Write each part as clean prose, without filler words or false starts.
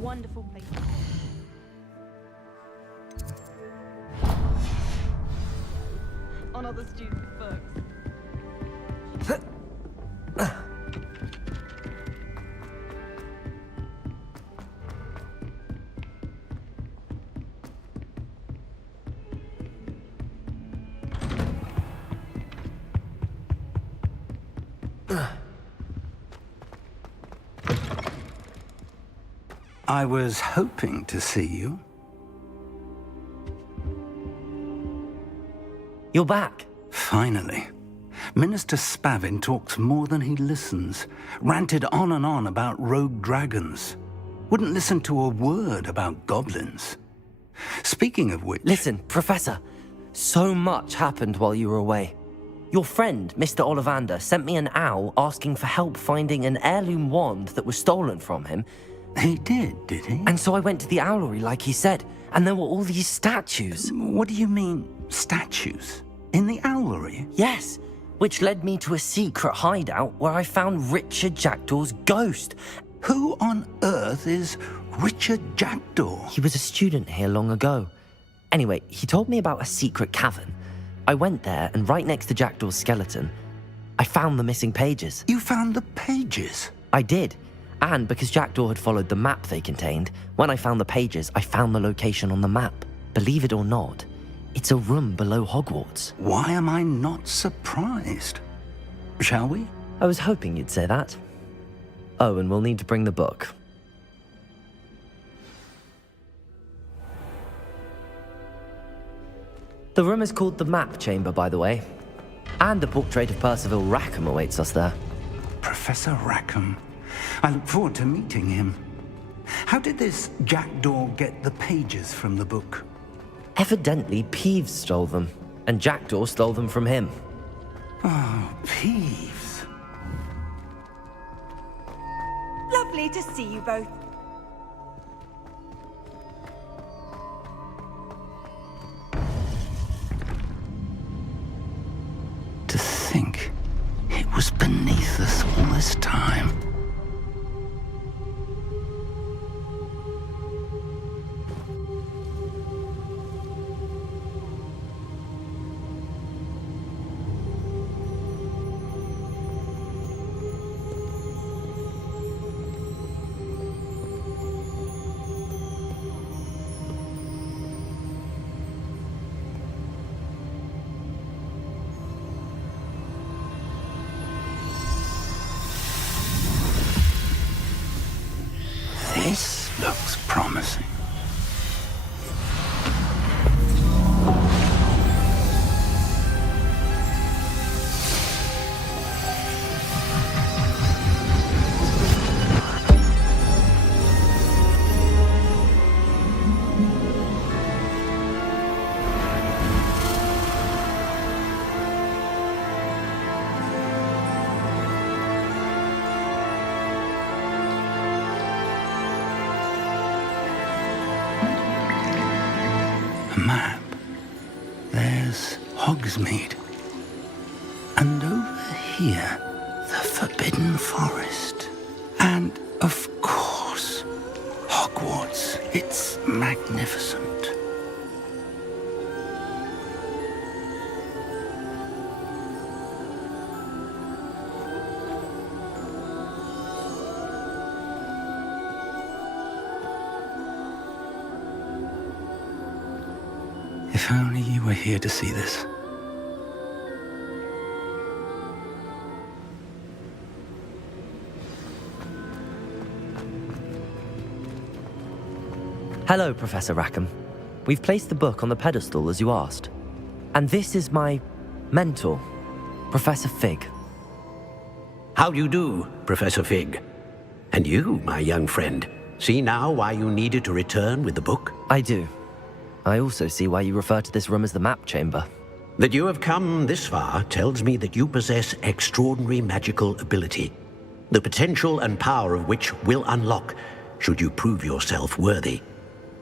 Wonderful place. On other students' books. I was hoping to see you. You're back. Finally. Minister Spavin talks more than he listens. Ranted on and on about rogue dragons. Wouldn't listen to a word about goblins. Speaking of which... Listen, Professor. So much happened while you were away. Your friend, Mr. Ollivander, sent me an owl asking for help finding an heirloom wand that was stolen from him. He did he? And so I went to the owlery like he said, and there were all these statues. What do you mean, statues? In the owlery? Yes, which led me to a secret hideout where I found Richard Jackdaw's ghost. Who on earth is Richard Jackdaw? He was a student here long ago. Anyway, he told me about a secret cavern. I went there, and right next to Jackdaw's skeleton, I found the missing pages. You found the pages? I did. And because Jackdaw had followed the map they contained, when I found the pages, I found the location on the map. Believe it or not, it's a room below Hogwarts. Why am I not surprised? Shall we? I was hoping you'd say that. Oh, and we'll need to bring the book. The room is called the Map Chamber, by the way. And a portrait of Percival Rackham awaits us there. Professor Rackham. I look forward to meeting him. How did this Jackdaw get the pages from the book? Evidently, Peeves stole them, and Jackdaw stole them from him. Oh, Peeves. Lovely to see you both. To think it was beneath us all this time. This looks promising. Map. There's Hogsmeade. And over here, the Forbidden Forest. And, of course, Hogwarts. It's magnificent. If only you were here to see this. Hello, Professor Rackham. We've placed the book on the pedestal as you asked. And this is my mentor, Professor Fig. How do you do, Professor Fig? And you, my young friend, see now why you needed to return with the book? I do. I also see why you refer to this room as the Map Chamber. That you have come this far tells me that you possess extraordinary magical ability, the potential and power of which will unlock should you prove yourself worthy.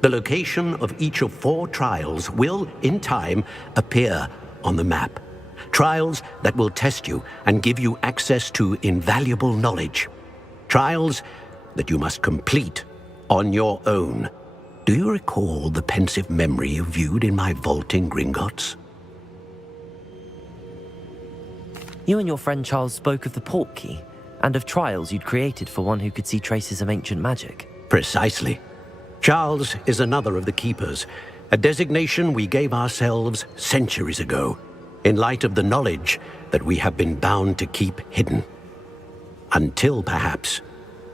The location of each of 4 trials will, in time, appear on the map. Trials that will test you and give you access to invaluable knowledge. Trials that you must complete on your own. Do you recall the pensive memory you viewed in my vault in Gringotts? You and your friend Charles spoke of the port key, and of trials you'd created for one who could see traces of ancient magic. Precisely. Charles is another of the Keepers, a designation we gave ourselves centuries ago, in light of the knowledge that we have been bound to keep hidden. Until, perhaps,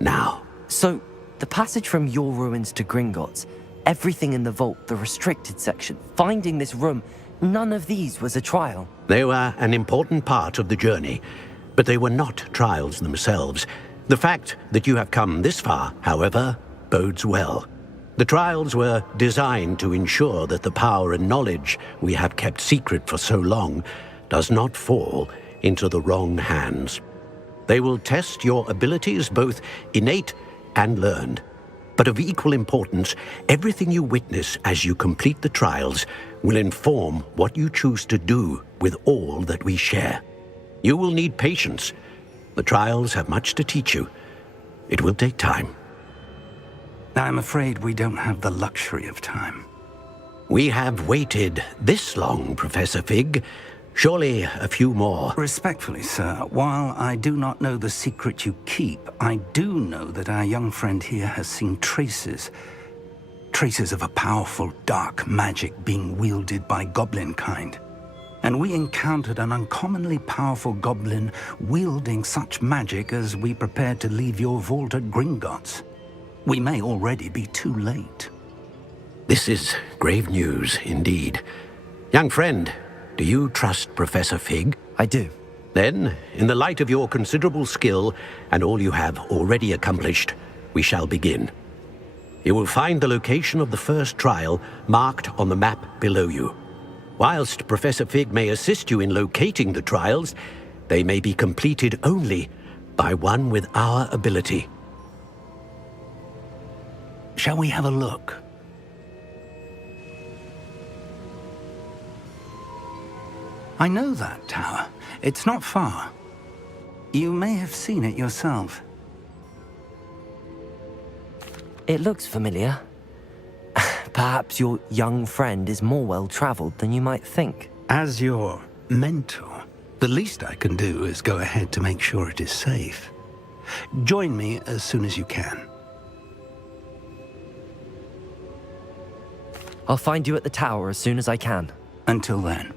now. So, the passage from your ruins to Gringotts, everything in the vault, the restricted section, finding this room, none of these was a trial. They were an important part of the journey, but they were not trials themselves. The fact that you have come this far, however, bodes well. The trials were designed to ensure that the power and knowledge we have kept secret for so long does not fall into the wrong hands. They will test your abilities, both innate and learned. But of equal importance, everything you witness as you complete the trials will inform what you choose to do with all that we share. You will need patience. The trials have much to teach you. It will take time. I'm afraid we don't have the luxury of time. We have waited this long, Professor Fig. Surely a few more. Respectfully, sir, while I do not know the secret you keep, I do know that our young friend here has seen traces of a powerful dark magic being wielded by goblin kind. And we encountered an uncommonly powerful goblin wielding such magic as we prepared to leave your vault at Gringotts. We may already be too late. This is grave news indeed. Young friend, do you trust Professor Fig? I do. Then, in the light of your considerable skill and all you have already accomplished, we shall begin. You will find the location of the first trial marked on the map below you. Whilst Professor Fig may assist you in locating the trials, they may be completed only by one with our ability. Shall we have a look? I know that tower. It's not far. You may have seen it yourself. It looks familiar. Perhaps your young friend is more well-traveled than you might think. As your mentor, the least I can do is go ahead to make sure it is safe. Join me as soon as you can. I'll find you at the tower as soon as I can. Until then,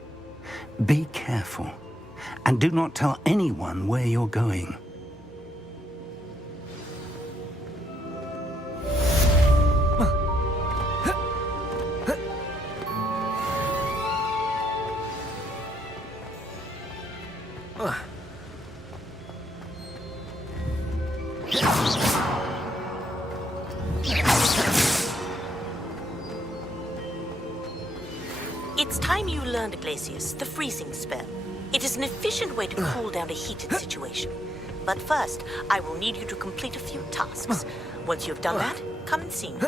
be careful, and do not tell anyone where you're going. It's time you learned, Glacius, the freezing spell. It is an efficient way to cool down a heated situation. But first, I will need you to complete a few tasks. Once you've done that, come and see me.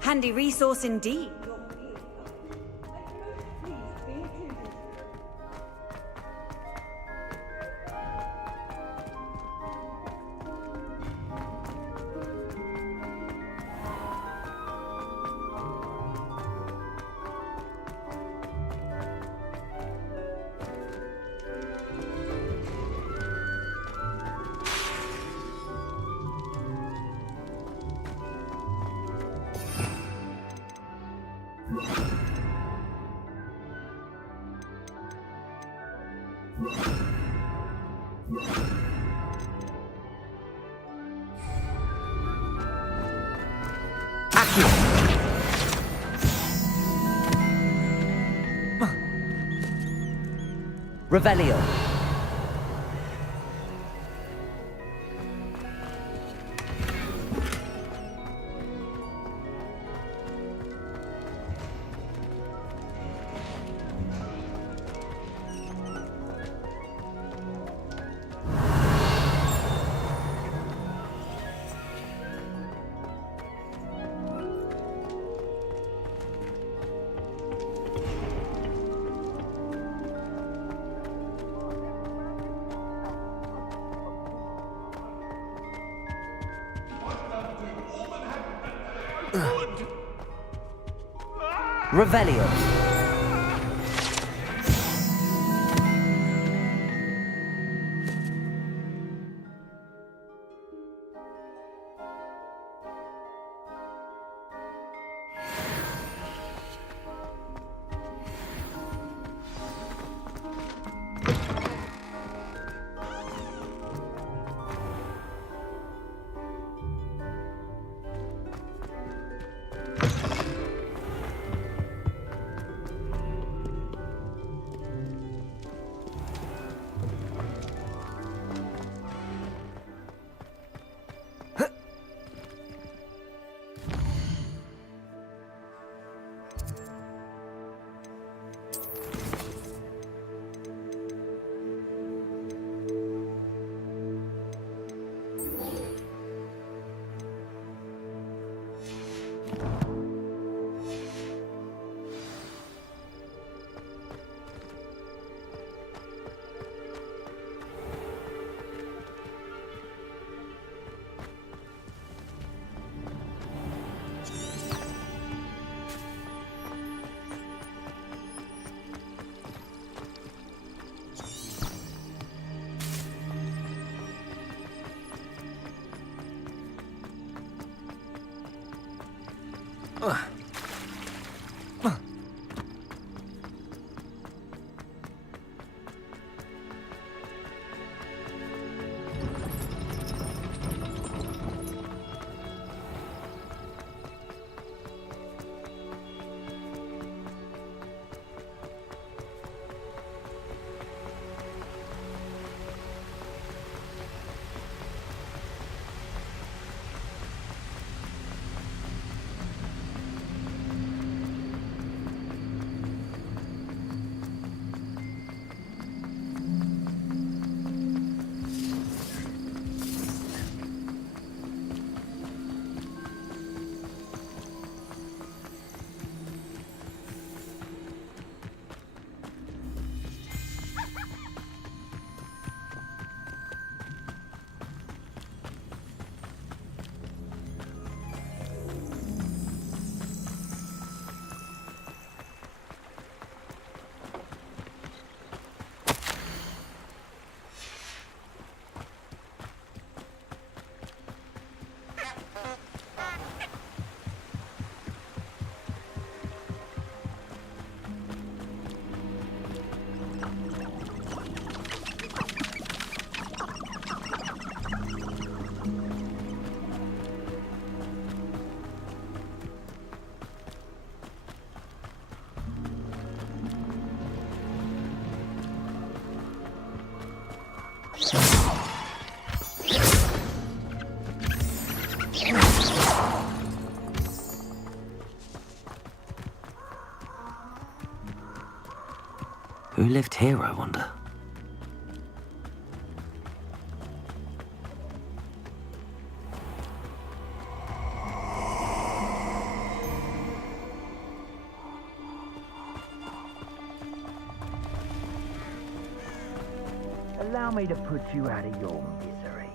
Handy resource indeed. Revelio. Revelio. Who lived here, I wonder? Allow me to put you out of your misery.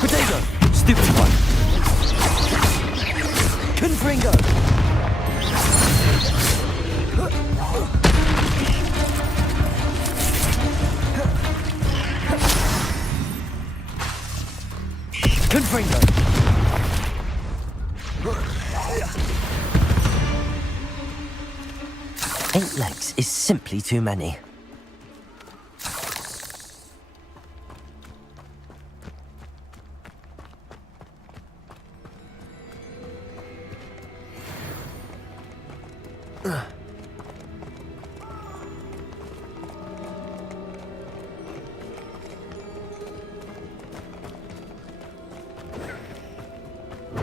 Potato! Stupid one! Confringo! Confringo! 8 legs is simply too many.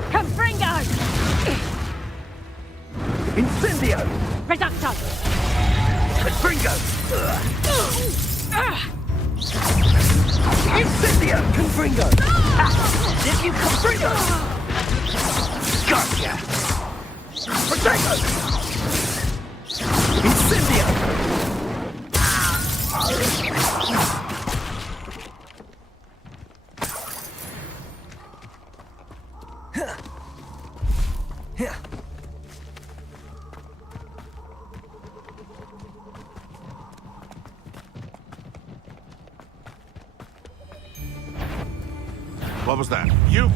Confringo! Incendio! Reducto! Confringo! Incendio! Confringo! Did you Confringo? Gotcha! Protego! Incendio! What was that? You?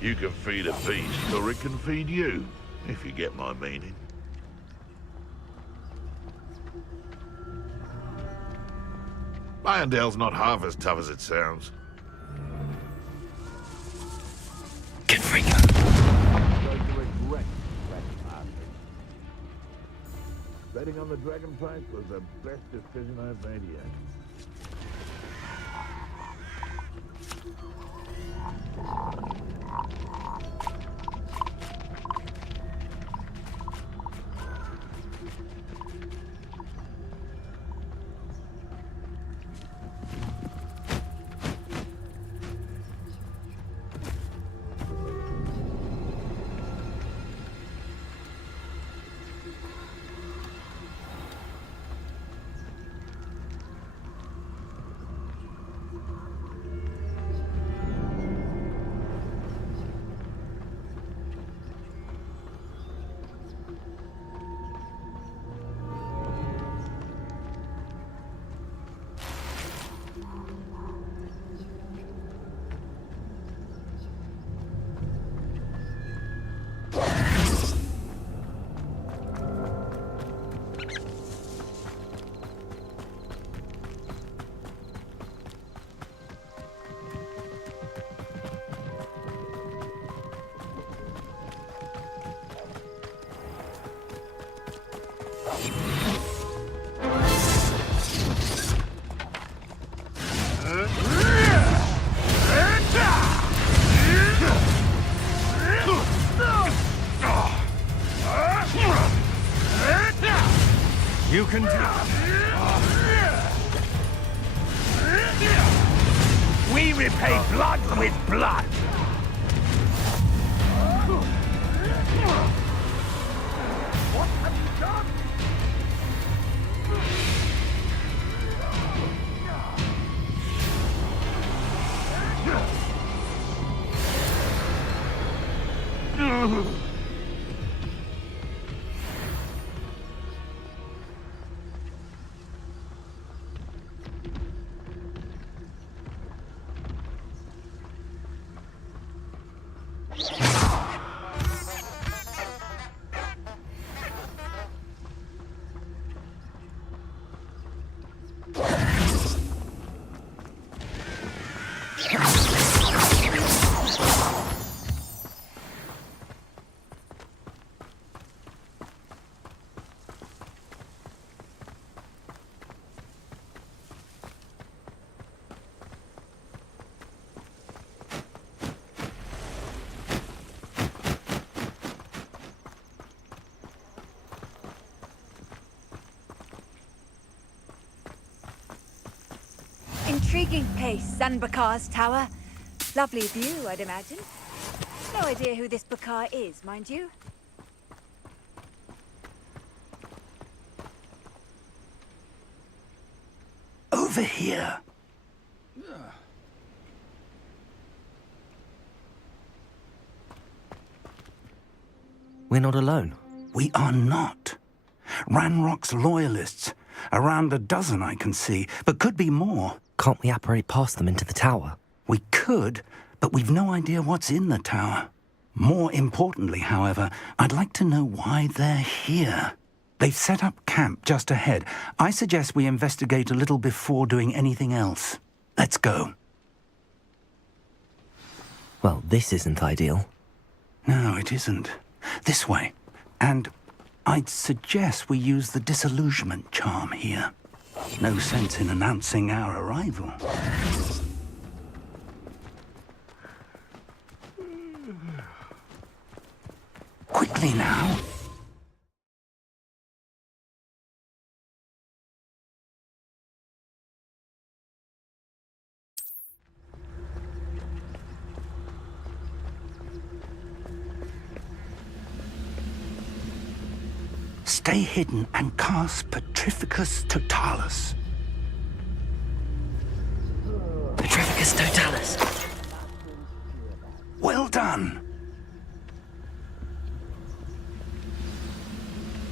You can feed a beast, or it can feed you, if you get my meaning. Irondale's not half as tough as it sounds. Confringo! Betting on the dragon price was the best decision I've made yet. You can do it. We repay blood with blood. What have you done? Intriguing place, Sanbakar's tower. Lovely view, I'd imagine. No idea who this Bakar is, mind you. Over here. We're not alone. We are not. Ranrock's loyalists, Around a dozen I can see, but could be more. Can't we apparate past them into the tower? We could, but we've no idea what's in the tower. More importantly, however, I'd like to know why they're here. They've set up camp just ahead. I suggest we investigate a little before doing anything else. Let's go. Well, this isn't ideal. No, it isn't. This way. And I'd suggest we use the disillusionment charm here. No sense in announcing our arrival. Quickly now. Stay hidden and cast Petrificus Totalis. Petrificus Totalis. Well done.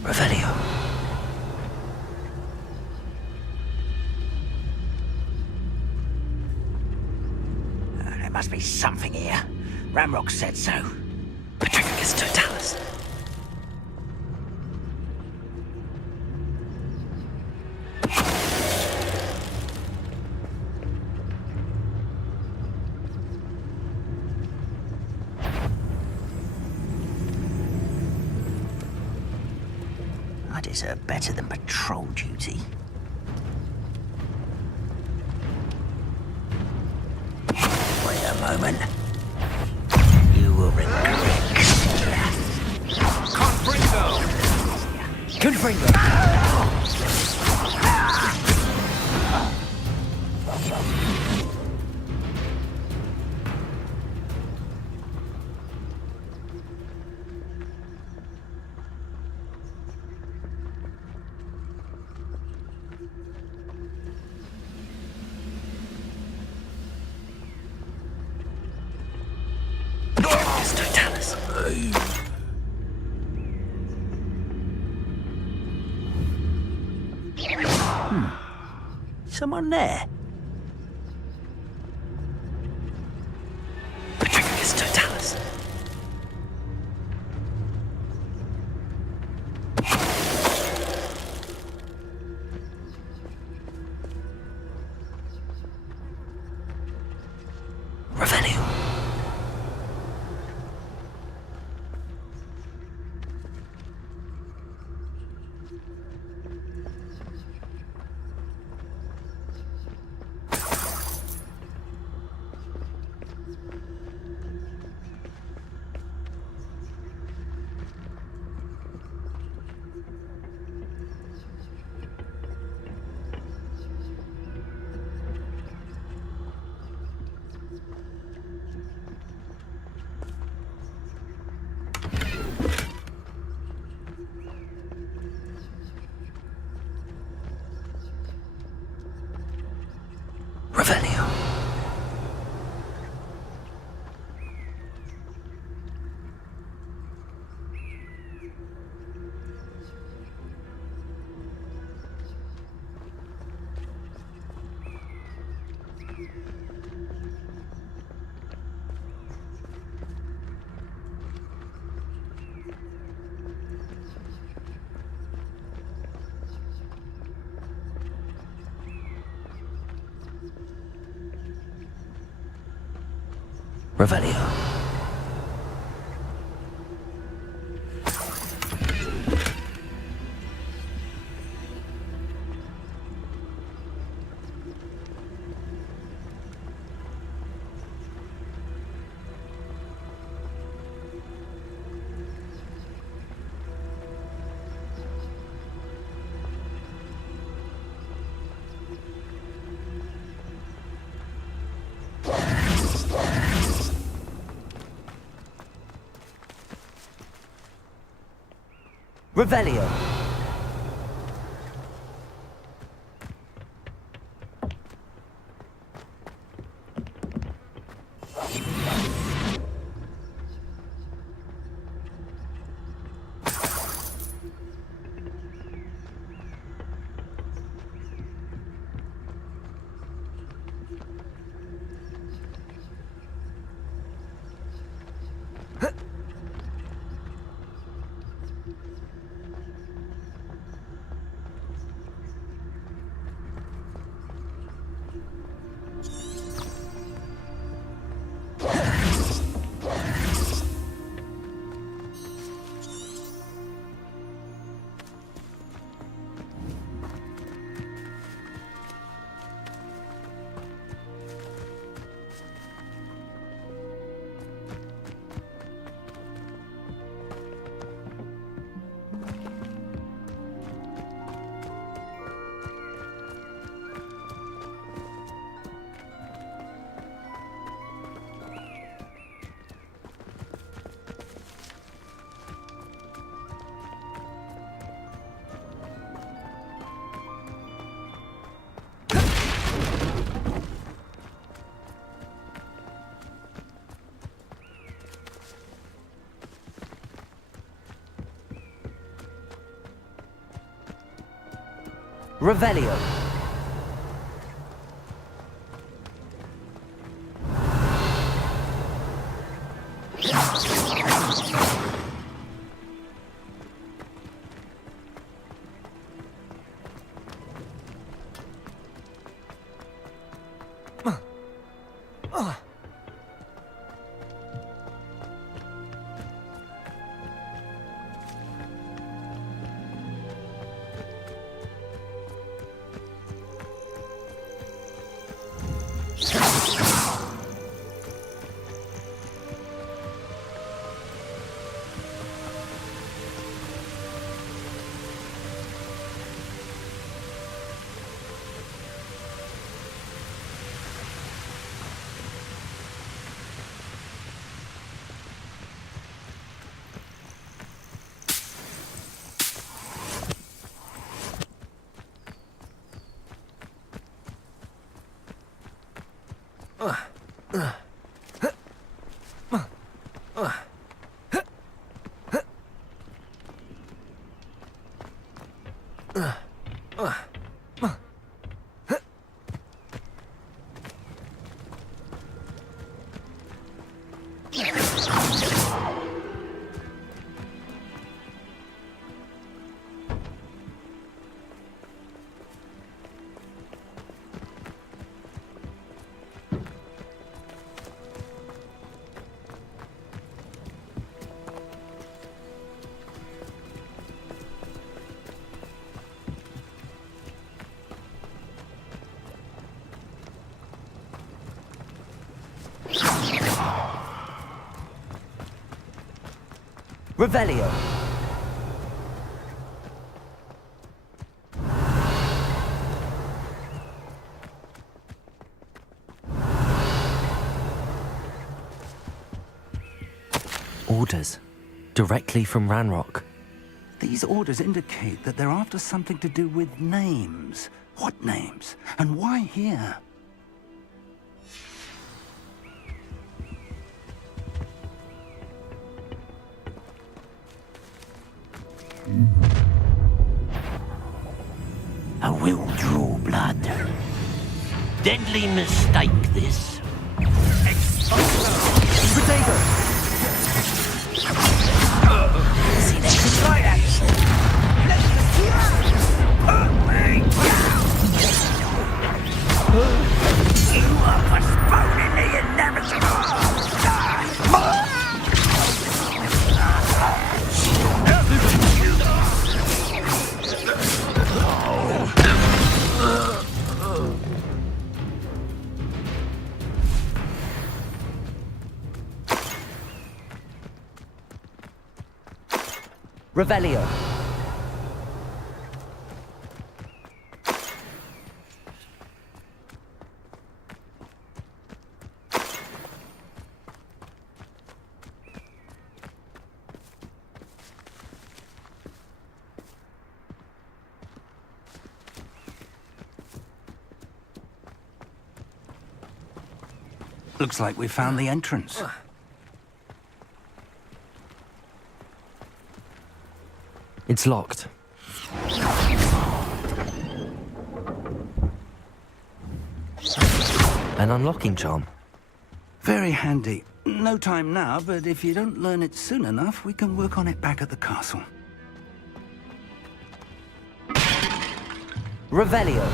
Revelio. There must be something here. Ramrock said so. Petrificus Totalis. I deserve better than patrol duty. Wait a moment. You will regret. Confringo. Totalis. Someone there? Petrificus Totalis. Revelio. Revelio. Revelio. Revelio. Revelio. Revelio. Orders. Directly from Ranrock. These orders indicate that they're after something to do with names. What names? And why here? A will draw blood. Deadly mistake, this. Potato! See that? Try that. You are postponing the inevitable. Revelio. Looks like we found the entrance. It's locked. An unlocking charm. Very handy. No time now, but if you don't learn it soon enough, we can work on it back at the castle. Revelio.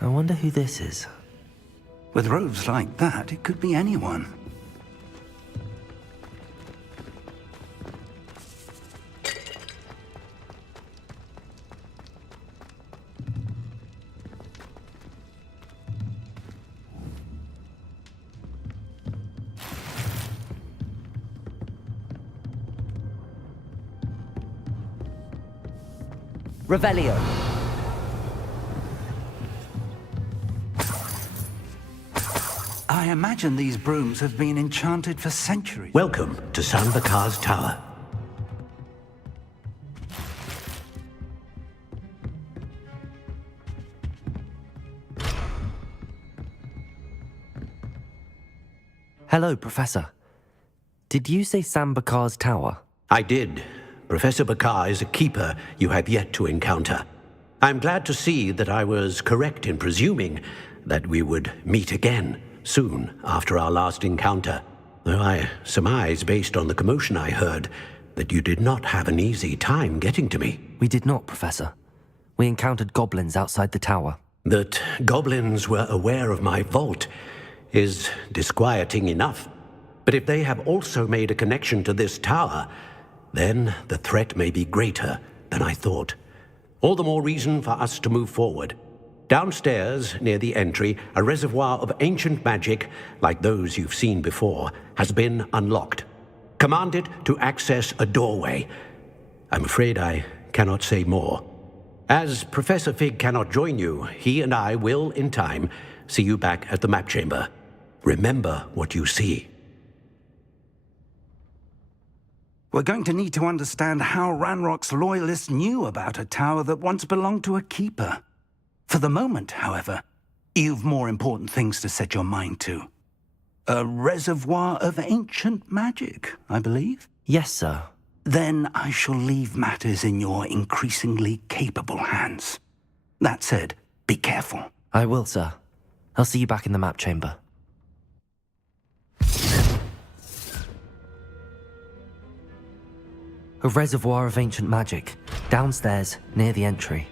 I wonder who this is. With robes like that, it could be anyone. Revelio. I imagine these brooms have been enchanted for centuries. Welcome to San Bakar's Tower. Hello, Professor. Did you say Sam Bakar's tower? I did. Professor Bakar is a keeper you have yet to encounter. I'm glad to see that I was correct in presuming that we would meet again soon after our last encounter, though I surmise, based on the commotion I heard, that you did not have an easy time getting to me. We did not, Professor. We encountered goblins outside the tower. That goblins were aware of my vault is disquieting enough. But if they have also made a connection to this tower, then the threat may be greater than I thought. All the more reason for us to move forward. Downstairs, near the entry, a reservoir of ancient magic, like those you've seen before, has been unlocked. Command it to access a doorway. I'm afraid I cannot say more. As Professor Fig cannot join you, he and I will, in time, see you back at the map chamber. Remember what you see. We're going to need to understand how Ranrock's loyalists knew about a tower that once belonged to a keeper. For the moment, however, you've more important things to set your mind to. A reservoir of ancient magic, I believe? Yes, sir. Then I shall leave matters in your increasingly capable hands. That said, be careful. I will, sir. I'll see you back in the map chamber. A reservoir of ancient magic, downstairs, near the entry.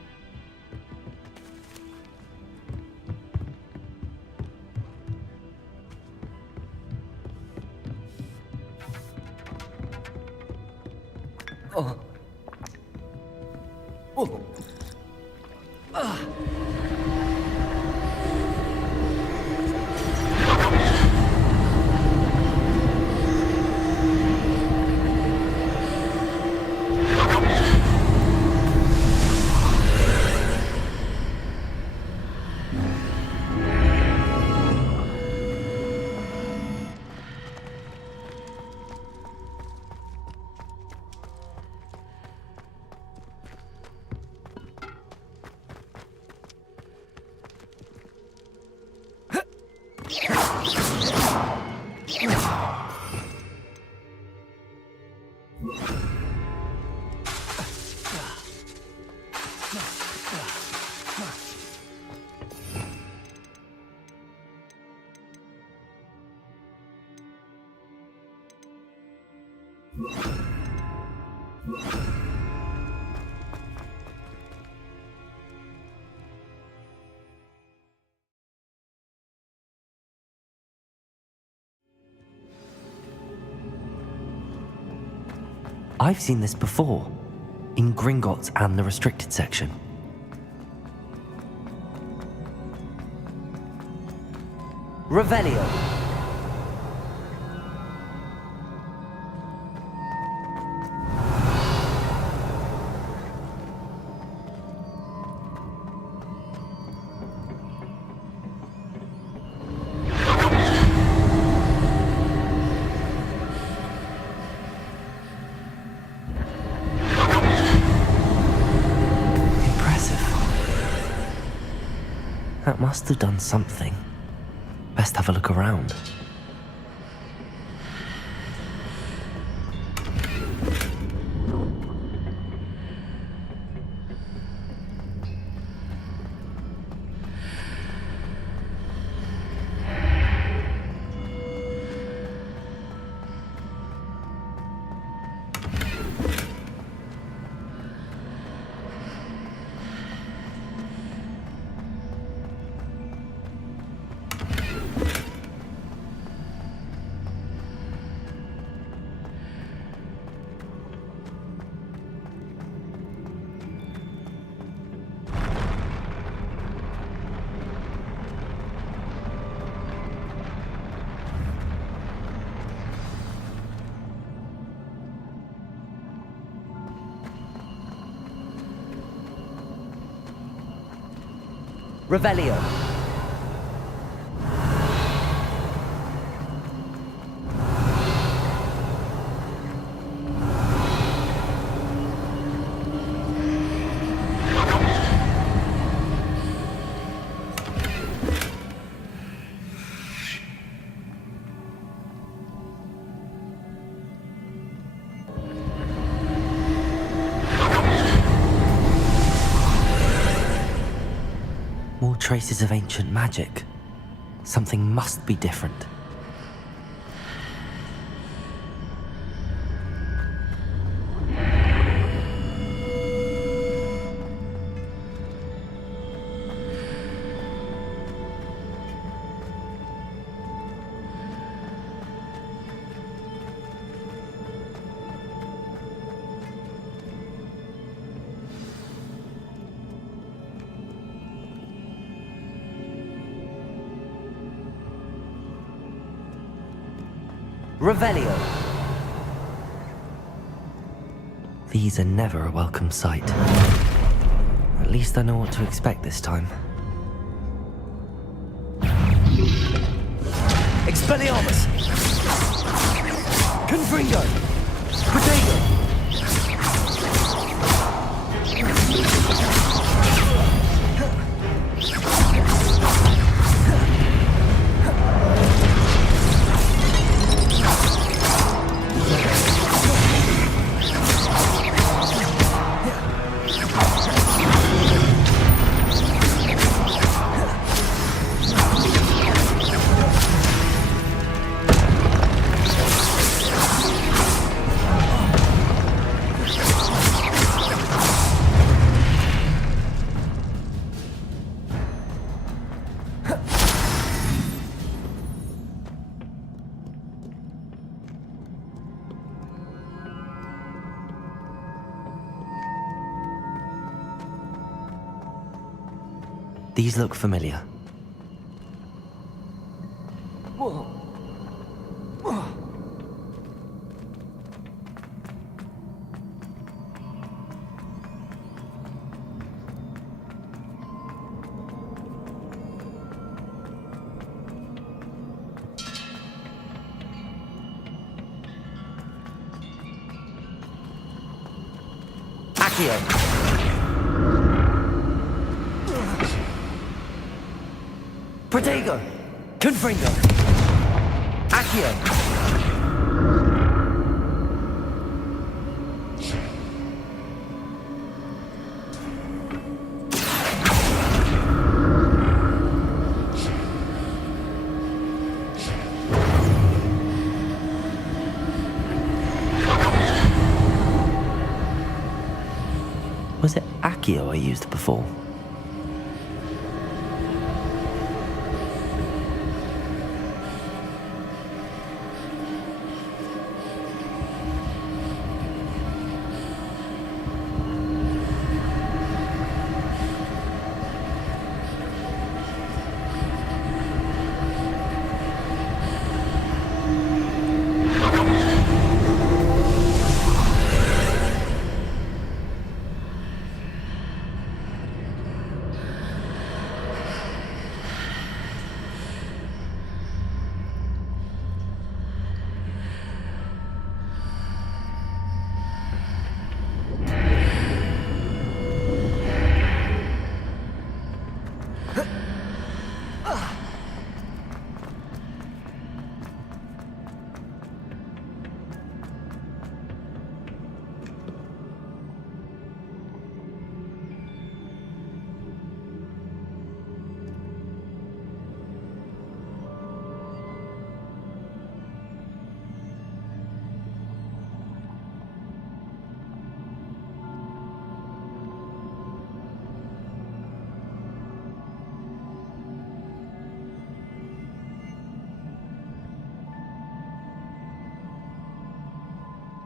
I've seen this before, in Gringotts and the restricted section. Revelio. That must have done something. Best have a look around. Revelio. traces of ancient magic. Something must be different. Revelio. These are never a welcome sight. At least I know what to expect this time. Expelliarmus! Confringo! Protego! These look familiar. Accio! Protego! Confringo! Accio! Was it Accio I used before?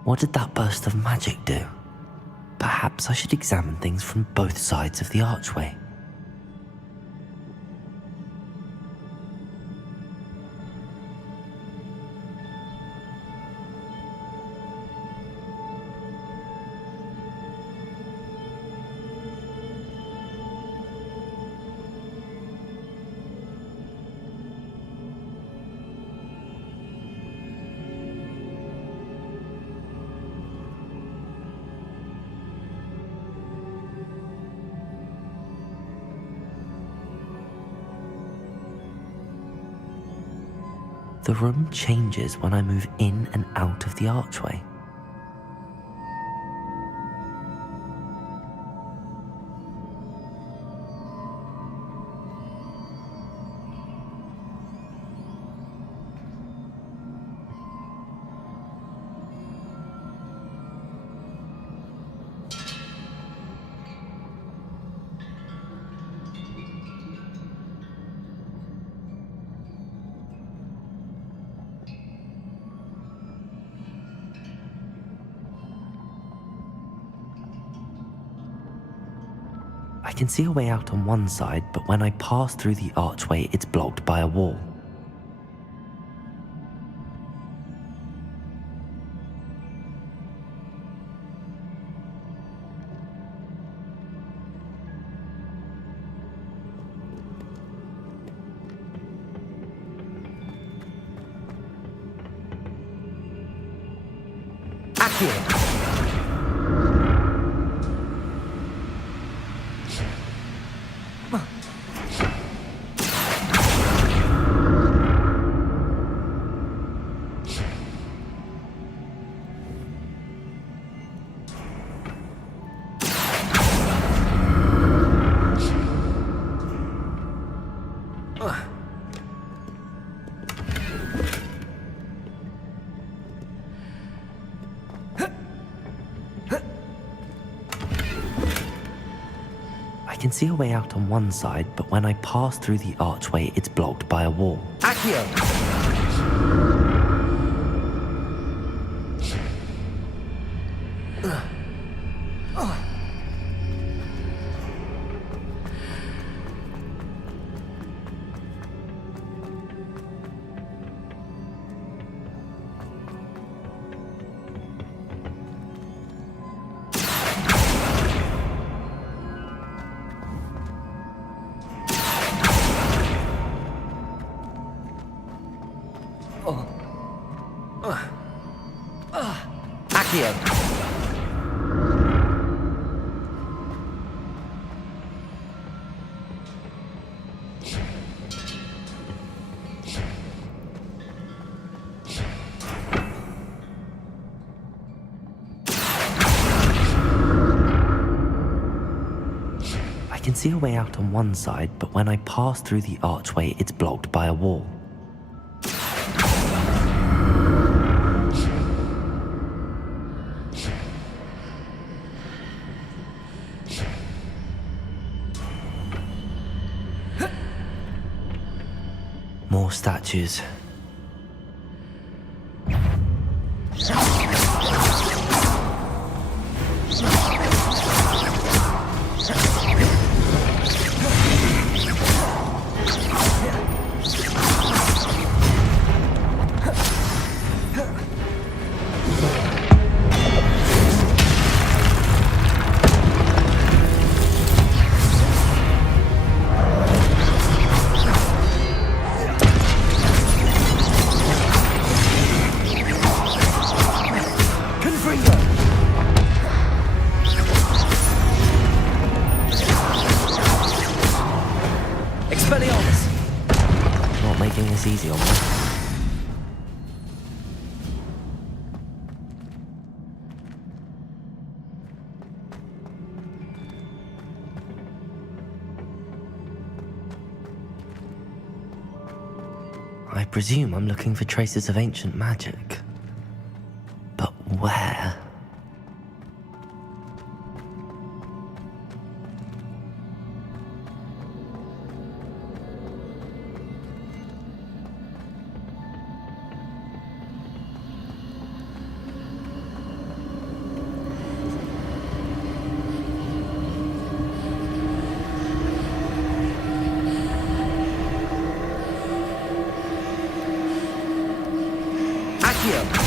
What did that burst of magic do? Perhaps I should examine things from both sides of the archway. The room changes when I move in and out of the archway. I can see a way out on one side, but when I pass through the archway, it's blocked by a wall. Accio! I can see a way out on one side, but when I pass through the archway, it's blocked by a wall. Accio! Accio! I can see a way out on one side, but when I pass through the archway, it's blocked by a wall. More statues. Not making this easy on me. I presume I'm looking for traces of ancient magic. But where? Accio!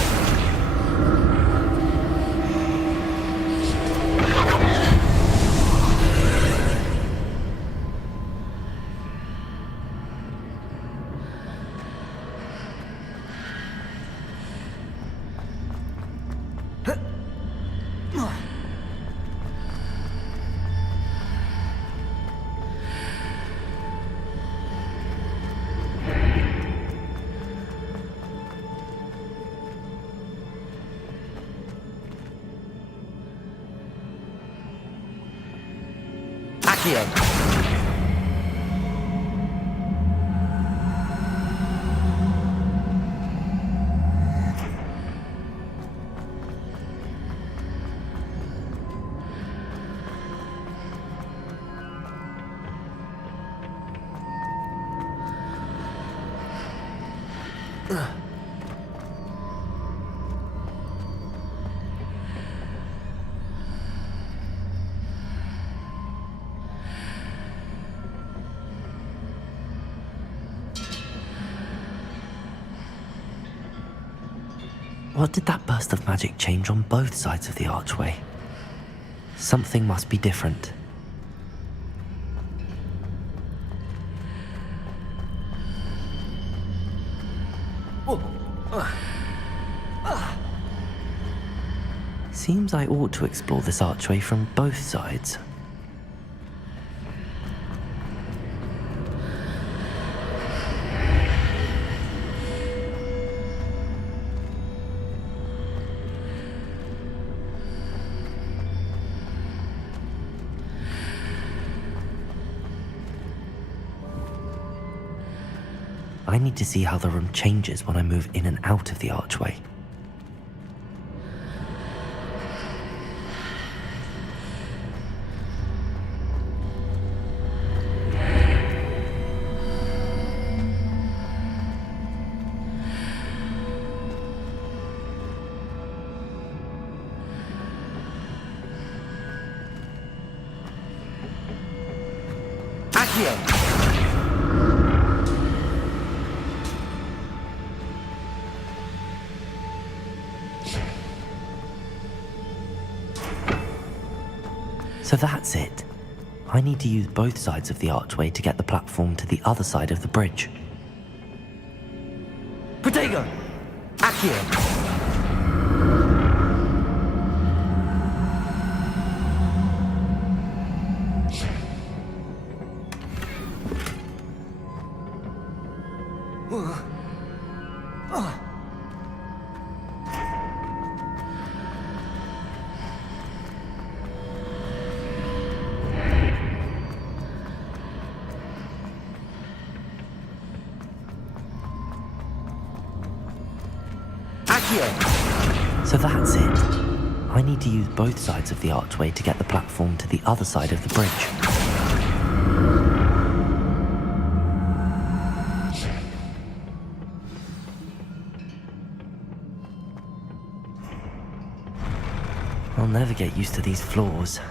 What did that burst of magic change on both sides of the archway? Something must be different. Seems I ought to explore this archway from both sides. I need to see how the room changes when I move in and out of the archway. Accio! So that's it. I need to use both sides of the archway to get the platform to the other side of the bridge. Protego! Accio! So that's it. I need to use both sides of the archway to get the platform to the other side of the bridge. I'll never get used to these floors.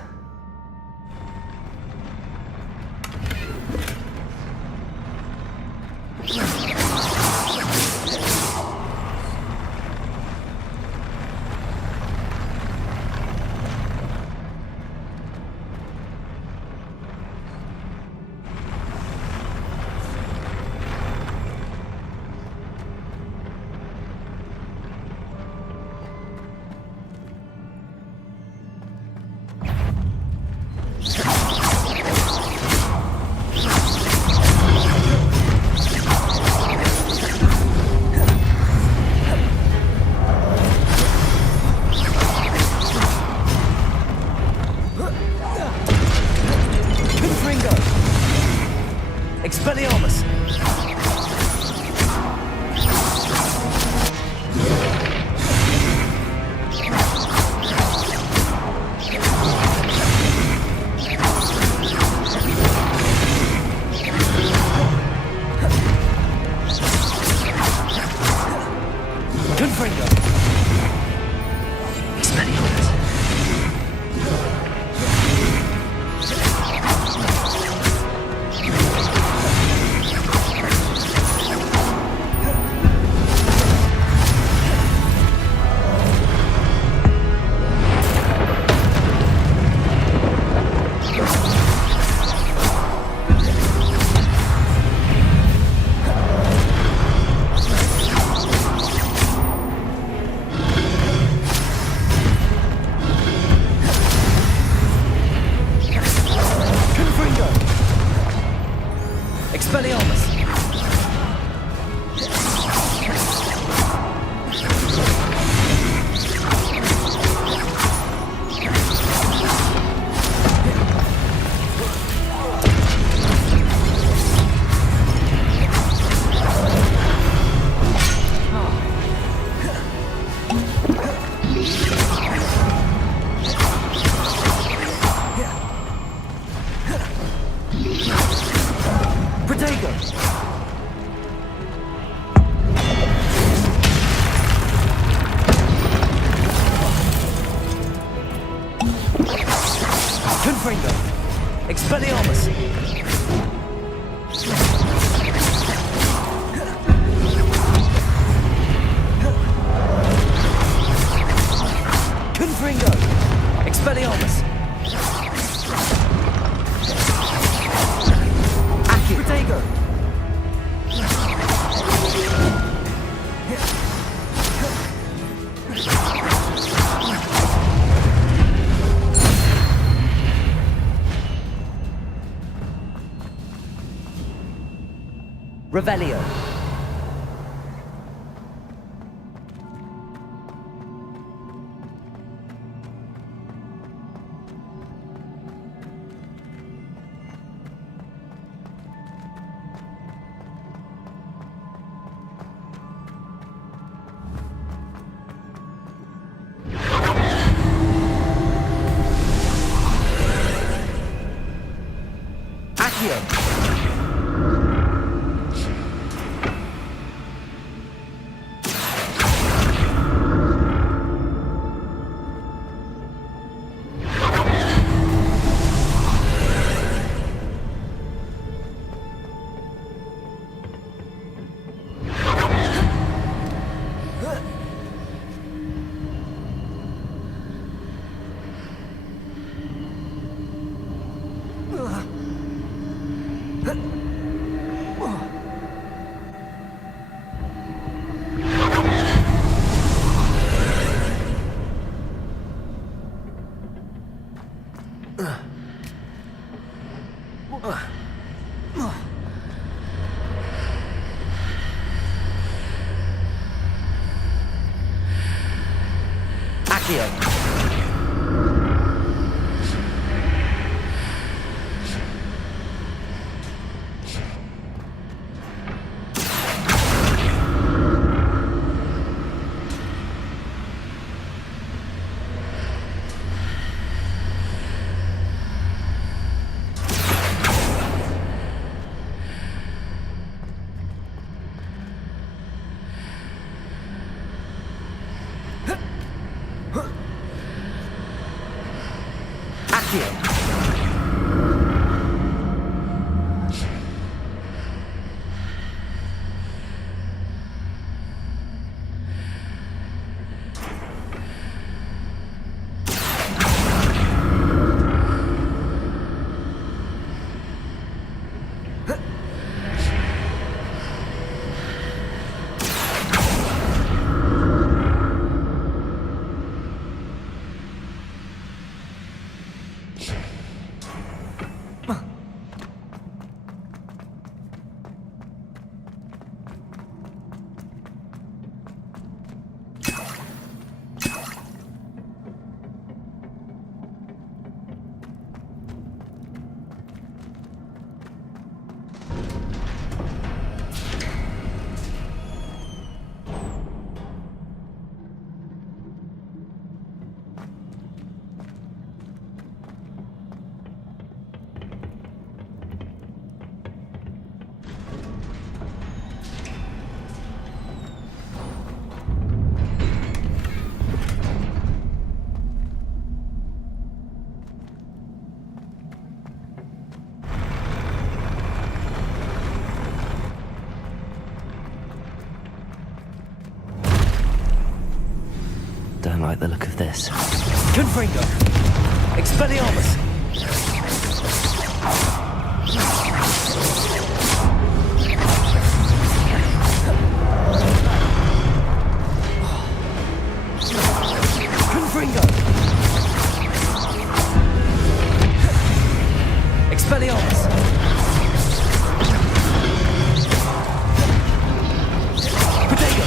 Expelliarmus! Accio! Protego! Revelio. Accio. Accio. Accio. Don't like the look of this. Confringo! Expelliarmus! Confringo! Expelliarmus! Protego!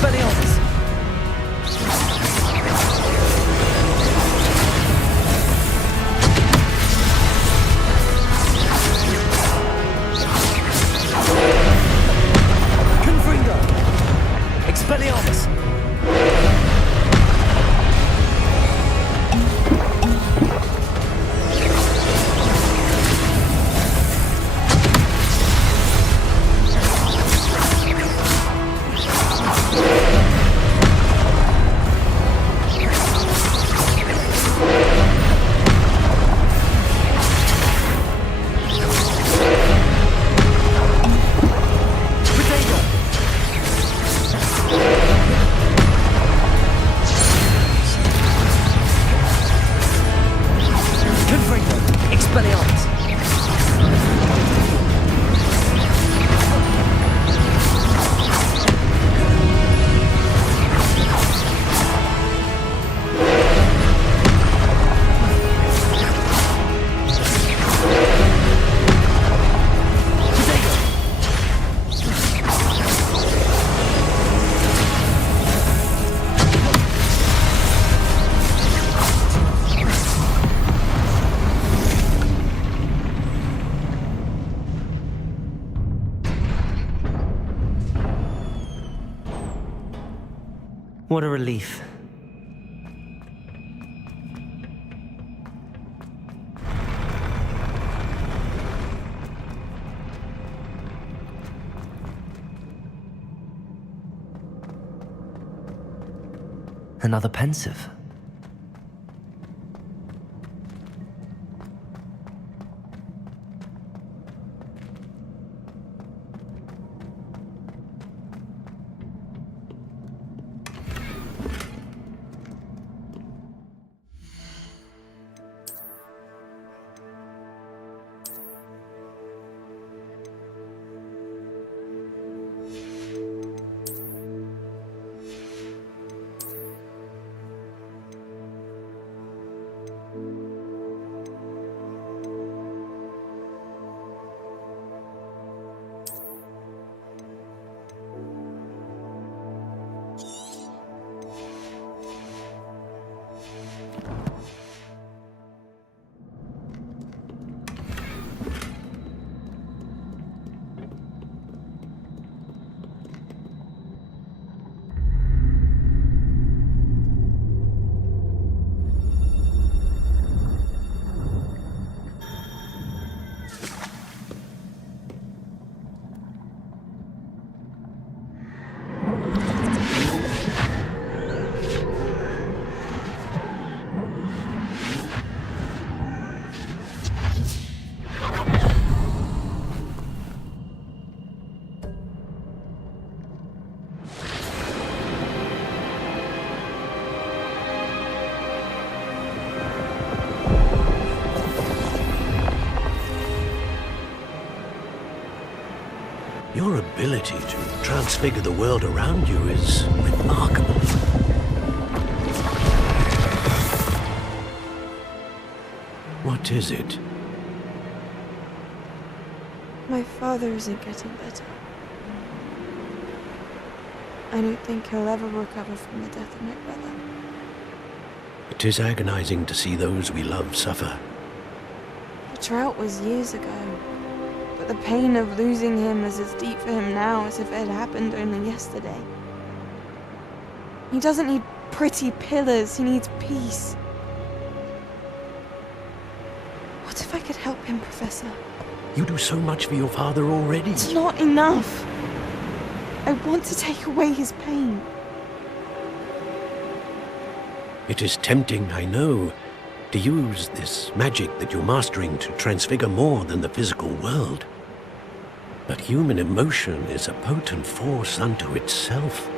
Expelliarmus! Confringo! Expelliarmus! What a relief. Another pensive. Your ability to transfigure the world around you is remarkable. What is it? My father isn't getting better. I don't think he'll ever recover from the death of my brother. It is agonizing to see those we love suffer. The drought was years ago, but the pain of losing him is as deep for him now as if it had happened only yesterday. He doesn't need pretty pillars, he needs peace. What if I could help him, Professor? You do so much for your father already. It's not enough. I want to take away his pain. It is tempting, I know, to use this magic that you're mastering to transfigure more than the physical world. But human emotion is a potent force unto itself.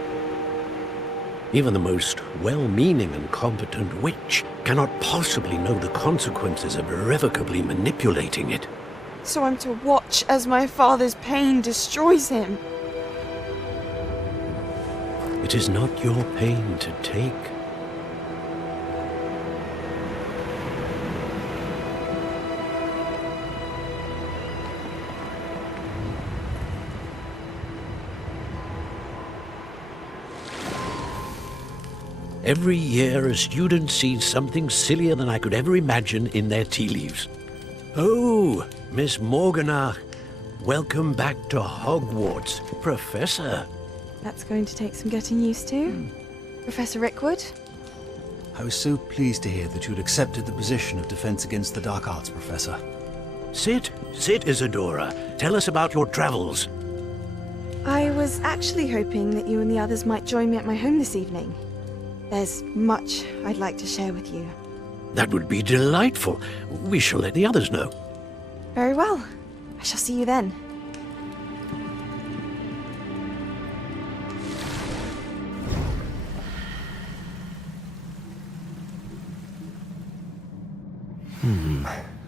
Even the most well-meaning and competent witch cannot possibly know the consequences of irrevocably manipulating it. So I'm to watch as my father's pain destroys him. It is not your pain to take. Every year, a student sees something sillier than I could ever imagine in their tea leaves. Oh, Miss Morganach, welcome back to Hogwarts, Professor. That's going to take some getting used to. Professor Rickwood? I was so pleased to hear that you'd accepted the position of Defense Against the Dark Arts, Professor. Sit, Isadora. Tell us about your travels. I was actually hoping that you and the others might join me at my home this evening. There's much I'd like to share with you. That would be delightful. We shall let the others know. Very well. I shall see you then.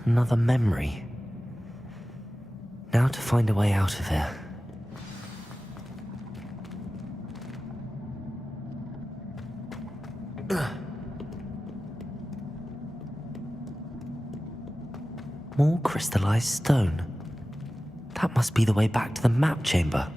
Another memory. Now to find a way out of here. More crystallized stone. That must be the way back to the map chamber.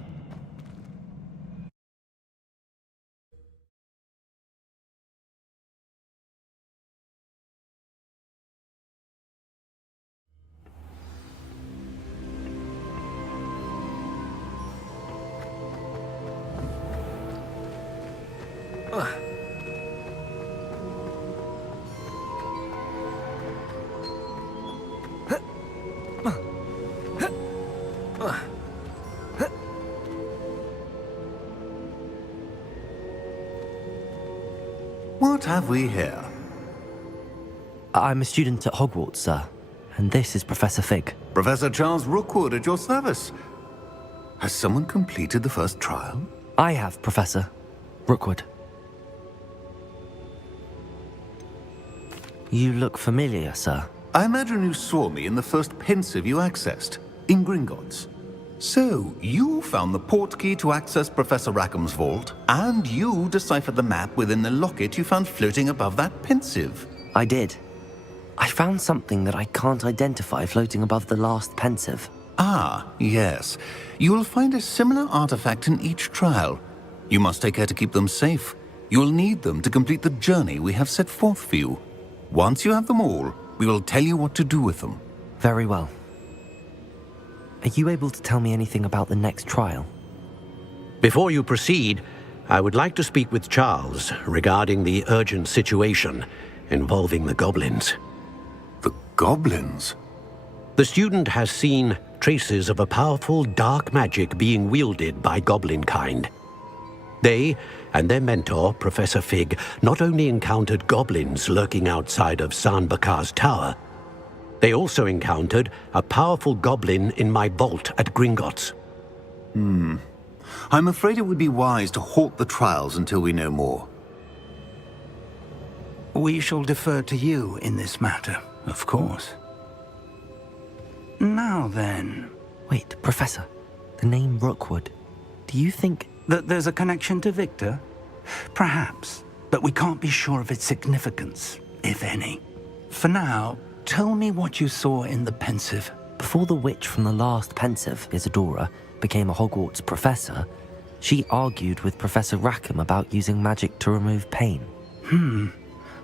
What have we here? I'm a student at Hogwarts, sir, and this is Professor Fig. Professor Charles Rookwood at your service. Has someone completed the first trial? I have, Professor Rookwood. You look familiar, sir. I imagine you saw me in the first pensive you accessed, in Gringotts. So, you found the portkey to access Professor Rackham's vault, and you deciphered the map within the locket you found floating above that pensive. I did. I found something that I can't identify floating above the last pensive. Ah, yes. You will find a similar artifact in each trial. You must take care to keep them safe. You will need them to complete the journey we have set forth for you. Once you have them all, we will tell you what to do with them. Very well. Are you able to tell me anything about the next trial? Before you proceed, I would like to speak with Charles regarding the urgent situation involving the goblins. The goblins? The student has seen traces of a powerful dark magic being wielded by goblin kind. They and their mentor, Professor Fig, not only encountered goblins lurking outside of Sanbakar's tower, they also encountered a powerful goblin in my vault at Gringotts. I'm afraid it would be wise to halt the trials until we know more. We shall defer to you in this matter, of course. Now then... Wait, Professor. The name Rookwood. Do you think... that there's a connection to Victor? Perhaps, but we can't be sure of its significance, if any. For now, tell me what you saw in the pensive. Before the witch from the last pensive, Isadora, became a Hogwarts professor, she argued with Professor Rackham about using magic to remove pain.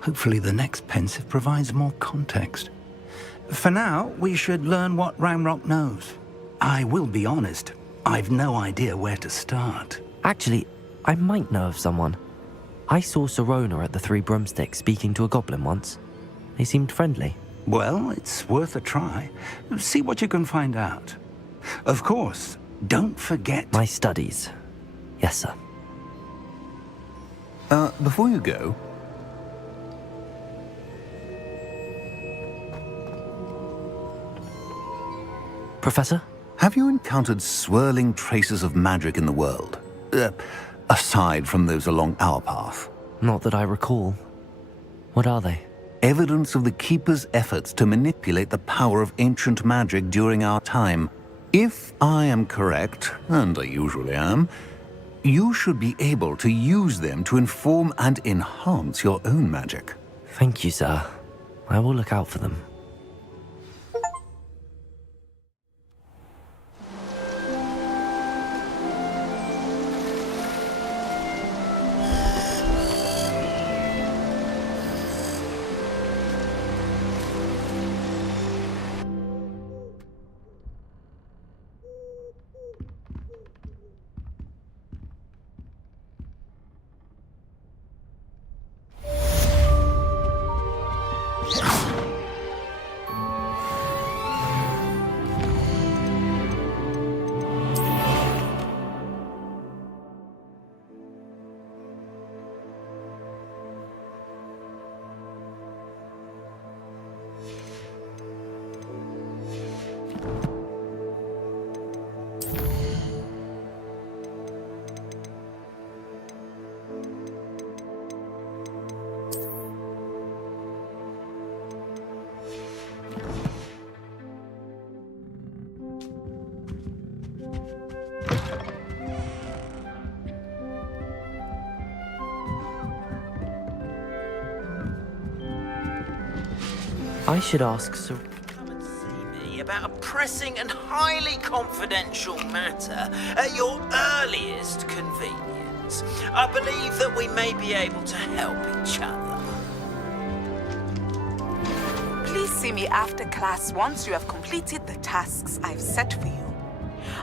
Hopefully the next pensive provides more context. For now, we should learn what Ramrock knows. I will be honest, I've no idea where to start. Actually, I might know of someone. I saw Serona at the Three Broomsticks speaking to a goblin once. They seemed friendly. Well, it's worth a try. See what you can find out. Of course, don't forget... My studies. Yes, sir. Before you go... Professor? Have you encountered swirling traces of magic in the world? Aside from those along our path? Not that I recall. What are they? Evidence of the Keeper's efforts to manipulate the power of ancient magic during our time. If I am correct, and I usually am, you should be able to use them to inform and enhance your own magic. Thank you, sir. I will look out for them. I should ask Sir... Come and see me about a pressing and highly confidential matter at your earliest convenience. I believe that we may be able to help each other. Please see me after class once you have completed the tasks I've set for you.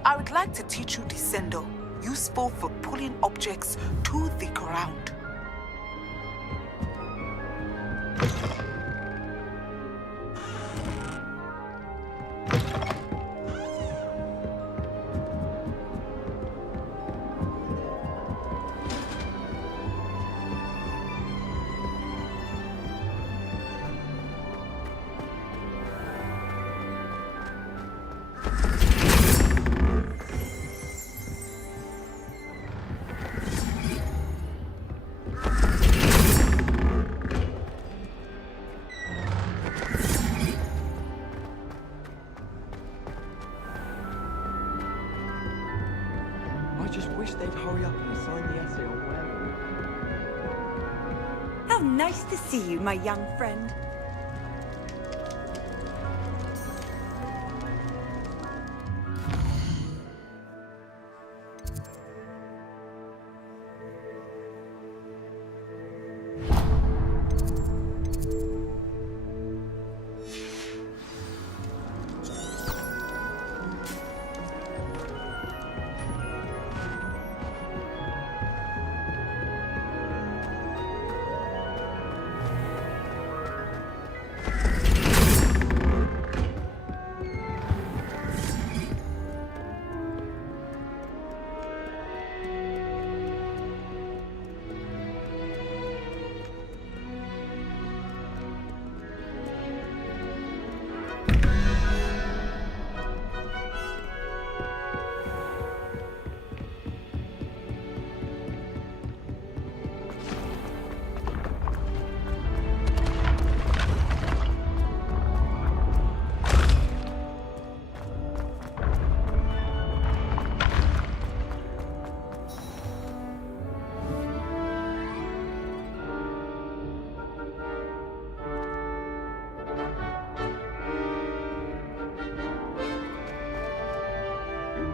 I would like to teach you Descendo, useful for pulling objects to the ground. I just wish they'd hurry up and assign the essay on werewolf. How nice to see you, my young friend.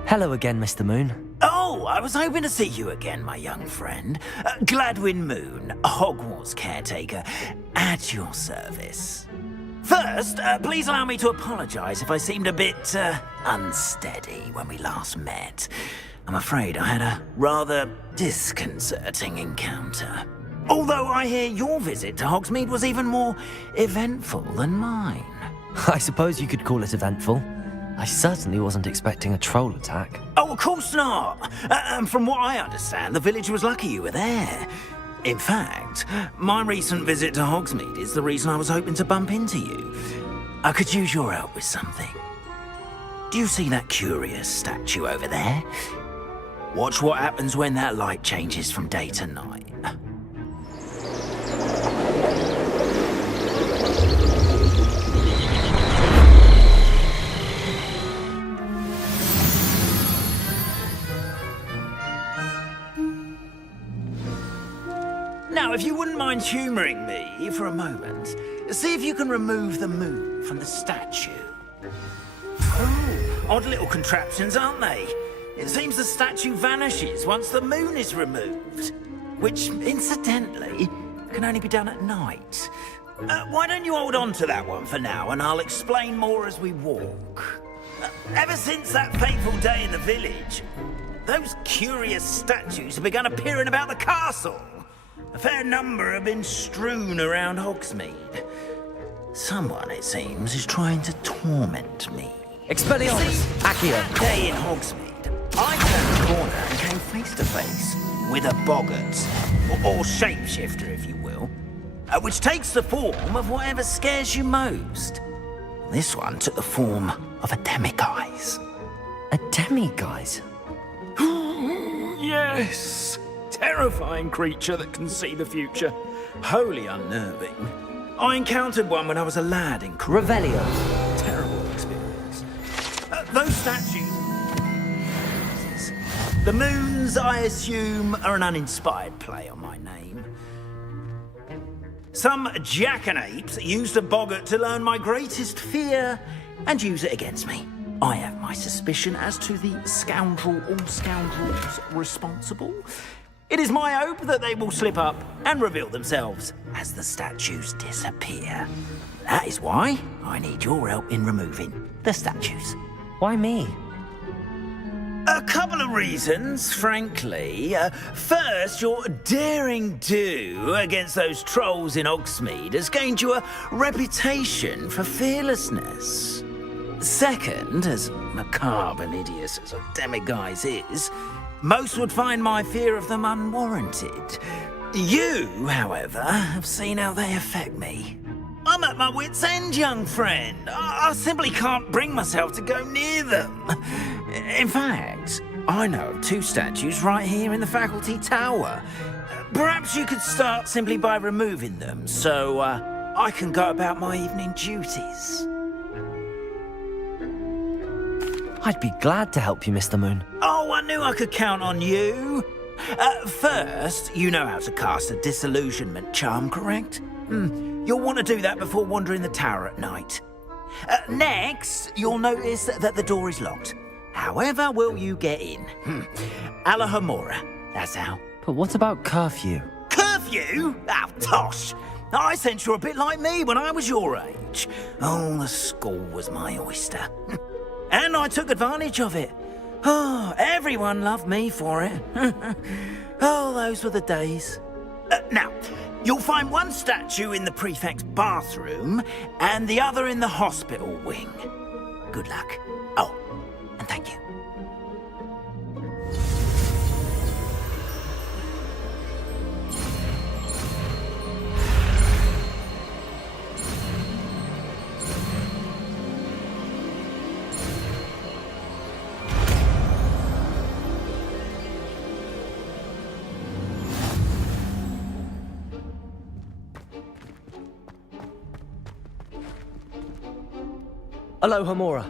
Hello again, Mr. Moon. Oh, I was hoping to see you again, my young friend. Gladwin Moon, Hogwarts caretaker, at your service. First, please allow me to apologize if I seemed a bit, unsteady when we last met. I'm afraid I had a rather disconcerting encounter. Although I hear your visit to Hogsmeade was even more eventful than mine. I suppose you could call it eventful. I certainly wasn't expecting a troll attack. Oh, of course not. From what I understand, the village was lucky you were there. In fact, my recent visit to Hogsmeade is the reason I was hoping to bump into you. I could use your help with something. Do you see that curious statue over there? Watch what happens when that light changes from day to night. Now, if you wouldn't mind humouring me for a moment, see if you can remove the moon from the statue. Oh, odd little contraptions, aren't they? It seems the statue vanishes once the moon is removed, which, incidentally, can only be done at night. Why don't you hold on to that one for now, and I'll explain more as we walk. Ever since that fateful day in the village, those curious statues have begun appearing about the castle. A fair number have been strewn around Hogsmeade. Someone, it seems, is trying to torment me. Expelliarmus! Accio! That day in Hogsmeade, I turned the corner and came face to face with a boggart, or shapeshifter, if you will, which takes the form of whatever scares you most. This one took the form of a demiguise. A demiguise? Yes! Terrifying creature that can see the future. Wholly unnerving. I encountered one when I was a lad in Revelio. Terrible experience. Those statues... The moons, I assume, are an uninspired play on my name. Some jackanapes used a boggart to learn my greatest fear and use it against me. I have my suspicion as to the scoundrel or scoundrels responsible. It is my hope that they will slip up and reveal themselves as the statues disappear. That is why I need your help in removing the statues. Why me? A couple of reasons, frankly. First, your daring do against those trolls in Hogsmeade has gained you a reputation for fearlessness. Second, as macabre and hideous as a demiguise is, most would find my fear of them unwarranted. You, however, have seen how they affect me. I'm at my wit's end, young friend. I simply can't bring myself to go near them. In fact, I know of 2 statues right here in the faculty tower. Perhaps you could start simply by removing them, so I can go about my evening duties. I'd be glad to help you, Mr. Moon. Oh, I knew I could count on you. First, you know how to cast a disillusionment charm, correct? You'll want to do that before wandering the tower at night. Next, you'll notice that the door is locked. However will you get in? Alahomora, that's how. But what about curfew? Curfew? Oh, tosh. I sense you're a bit like me when I was your age. Oh, the school was my oyster. And I took advantage of it. Oh, everyone loved me for it. Oh, those were the days. Now, you'll find one statue in the prefect's bathroom and the other in the hospital wing. Good luck. Oh, and thank you. Alohomora.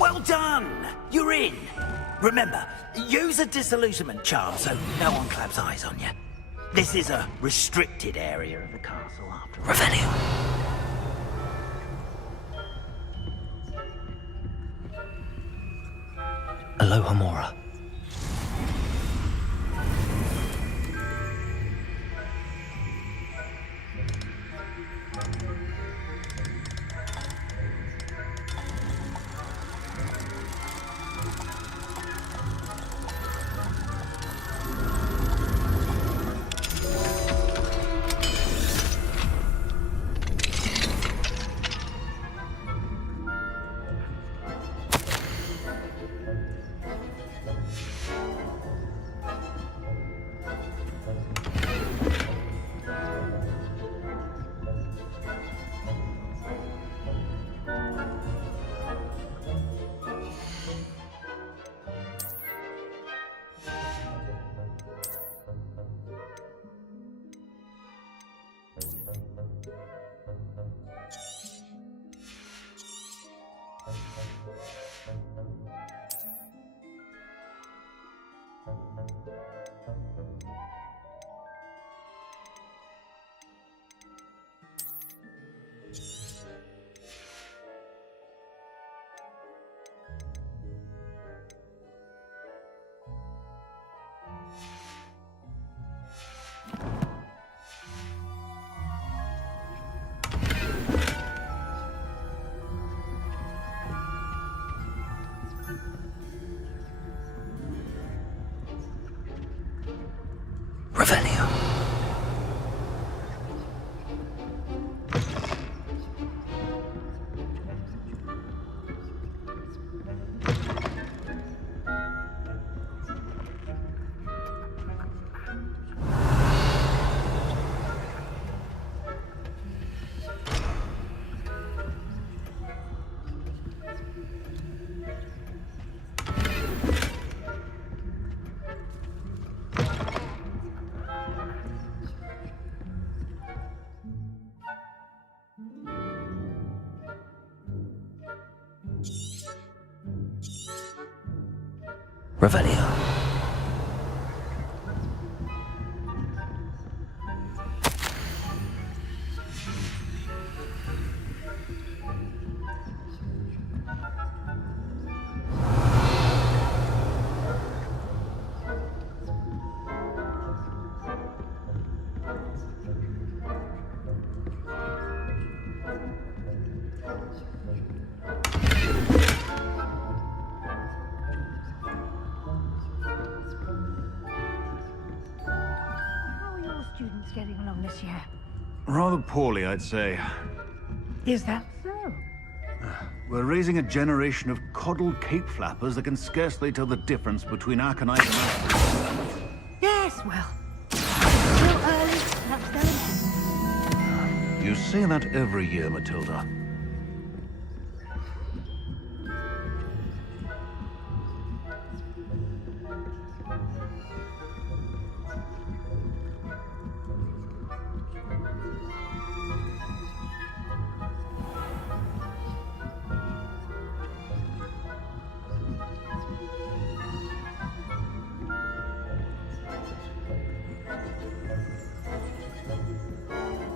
Well done! You're in. Remember, use a disillusionment charm so no one claps eyes on you. This is a restricted area of the castle after all. Revelio. Alohomora. Revelio. How are your students getting along this year? Rather poorly, I'd say. Is that so? We're raising a generation of coddled cape flappers that can scarcely tell the difference between aconite and... Yes, well. Still early, perhaps they're You say that every year, Matilda.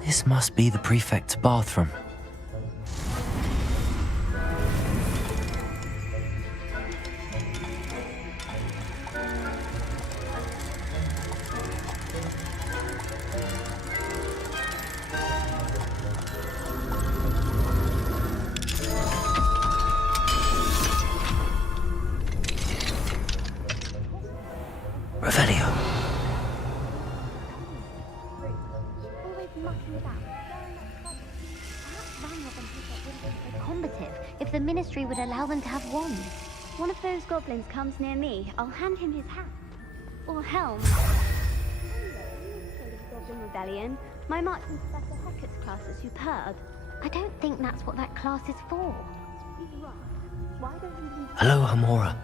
This must be the prefect's bathroom. Revelio. Combative, if the Ministry would allow them to have wands. One of those goblins comes near me, I'll hand him his hat. Or helm. Goblin Rebellion. My Marks and Professor Hackett's class is superb. I don't think that's what that class is for. He's right. Why don't you... Hello, Hamora.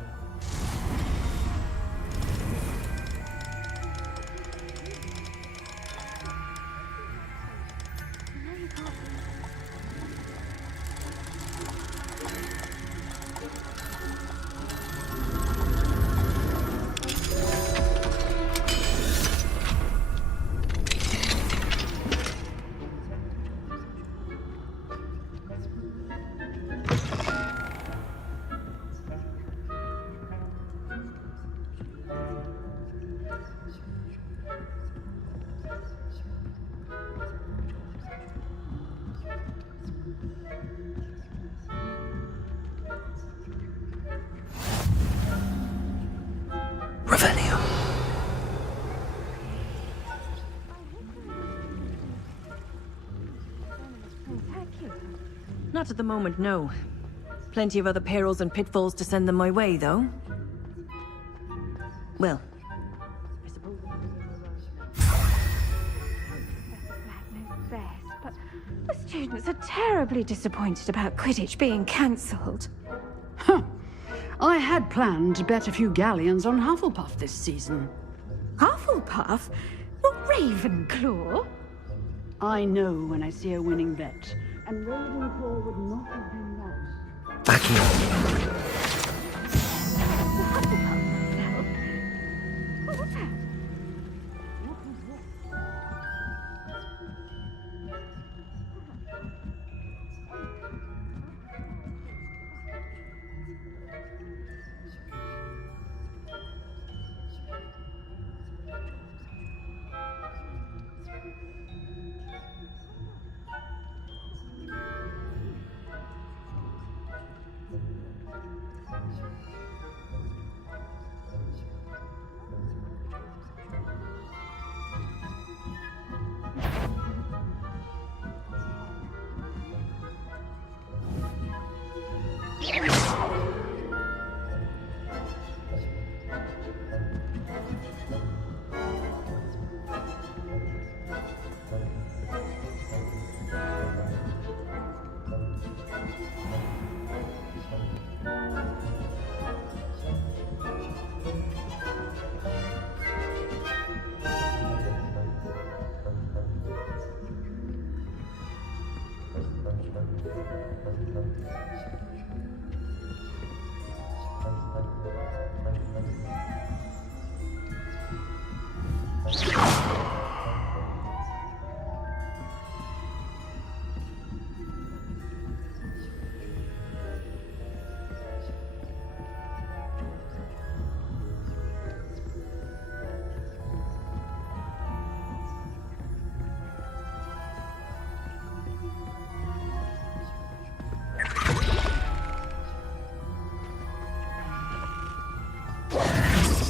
Revelio. Not at the moment, no. Plenty of other perils and pitfalls to send them my way, though. Well, I suppose... But the students are terribly disappointed about Quidditch being cancelled. Huh. I had planned to bet a few galleons on Hufflepuff this season. Hufflepuff? Not Ravenclaw? I know when I see a winning bet, and Ravenclaw would not have been that. Back here. What's that?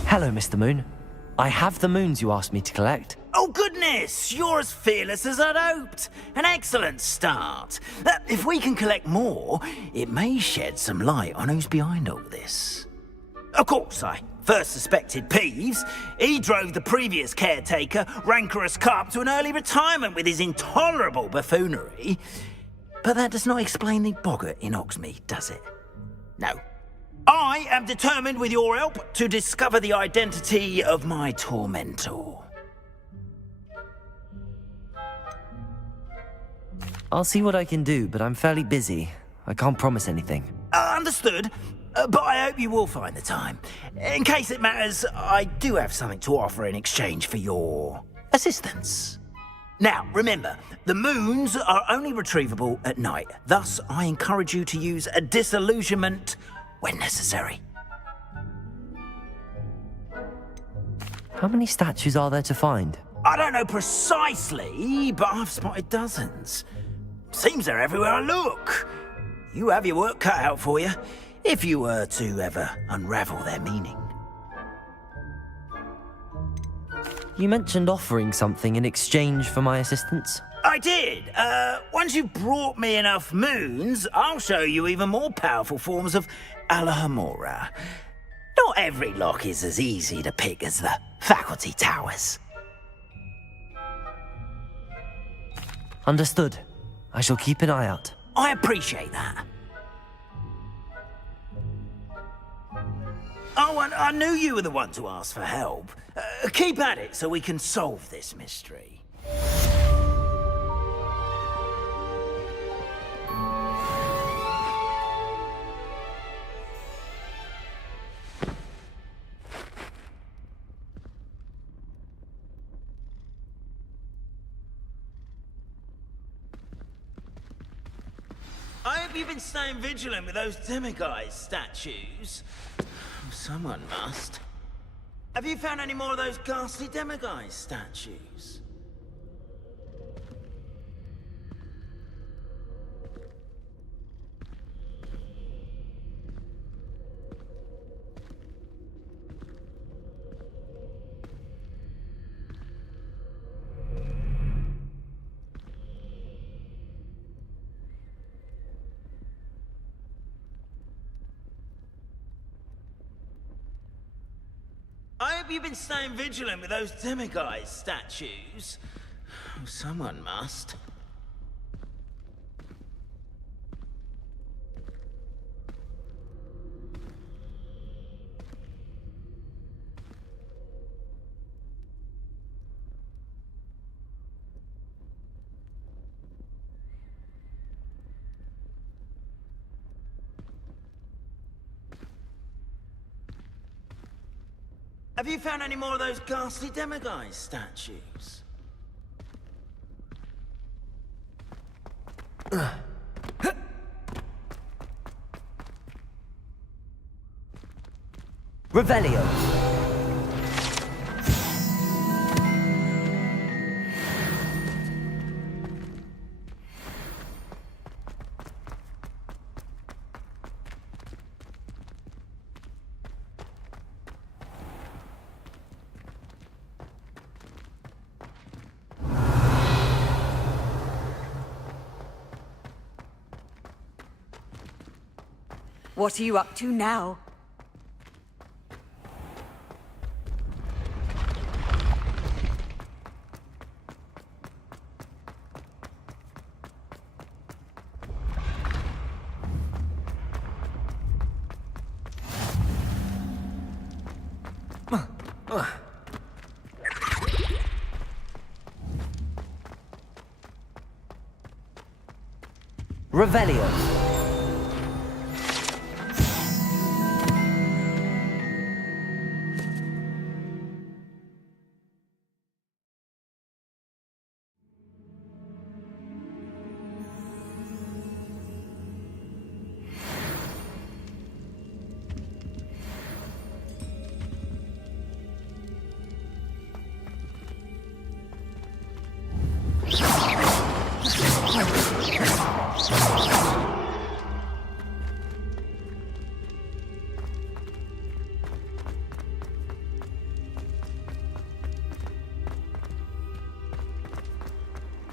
Hello, Mr. Moon. I have the moons you asked me to collect. Oh, goodness! You're as fearless as I'd hoped. An excellent start. If we can collect more, it may shed some light on who's behind all this. Of course, I first suspected Peeves. He drove the previous caretaker, Rancorous Carp, to an early retirement with his intolerable buffoonery. But that does not explain the boggart in Hogsmeade, does it? No. I am determined, with your help, to discover the identity of my tormentor. I'll see what I can do, but I'm fairly busy. I can't promise anything. Understood. But I hope you will find the time. In case it matters, I do have something to offer in exchange for your assistance. Now, remember, the moons are only retrievable at night. Thus, I encourage you to use a disillusionment when necessary. How many statues are there to find? I don't know precisely, but I've spotted dozens. Seems they're everywhere I look. You have your work cut out for you, if you were to ever unravel their meaning. You mentioned offering something in exchange for my assistance. I did. Once you've brought me enough moons, I'll show you even more powerful forms of Alohomora. Not every lock is as easy to pick as the faculty towers. Understood. I shall keep an eye out. I appreciate that. Oh, and I knew you were the one to ask for help. Keep at it so we can solve this mystery. I hope you've been staying vigilant with those demiguise statues. Someone must. Have you found any more of those ghastly demiguise statues? I hope you've been staying vigilant with those demiguise statues. Someone must. Have you found any more of those ghastly demiguise statues? Revelio. What are you up to now? Revelio.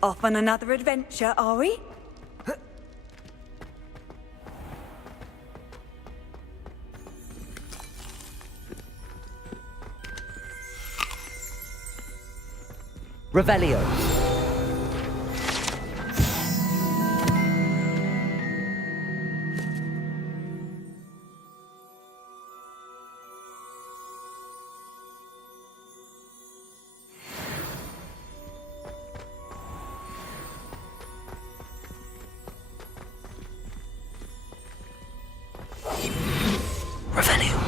Off on another adventure, are we? Revelio. Revelio.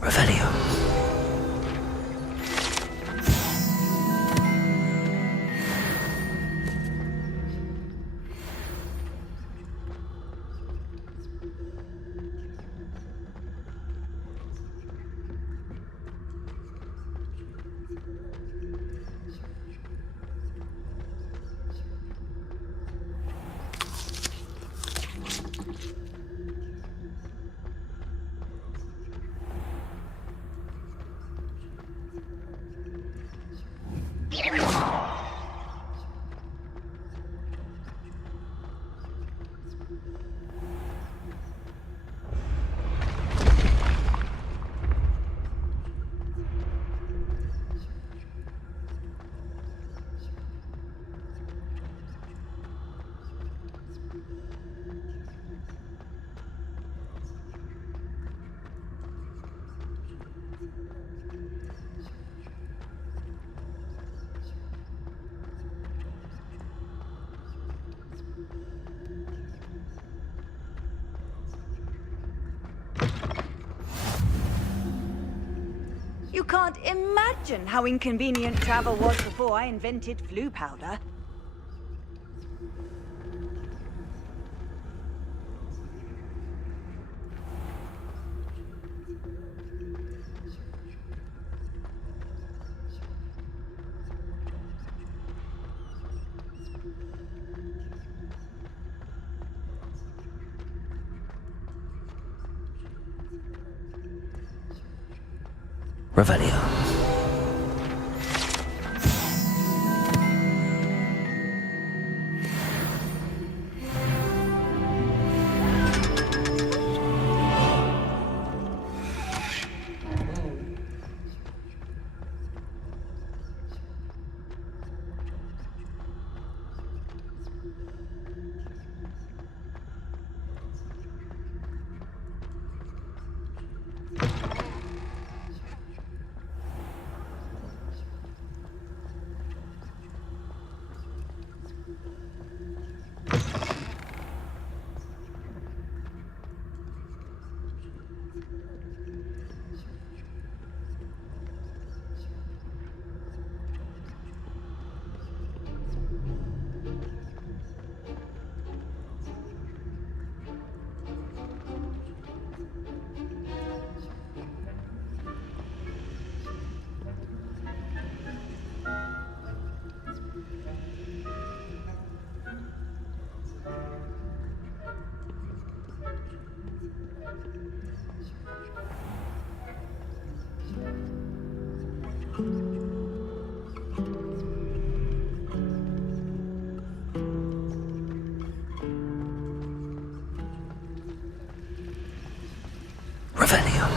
Revelio. You can't imagine how inconvenient travel was before I invented flu powder. Revelio. Revelio.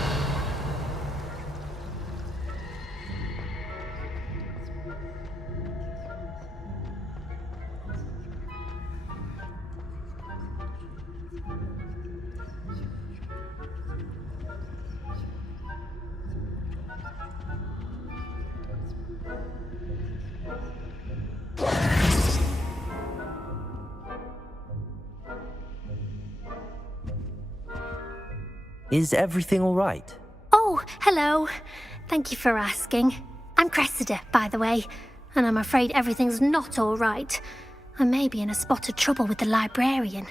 Is everything all right? Oh, hello. Thank you for asking. I'm Cressida, by the way, and I'm afraid everything's not all right. I may be in a spot of trouble with the librarian.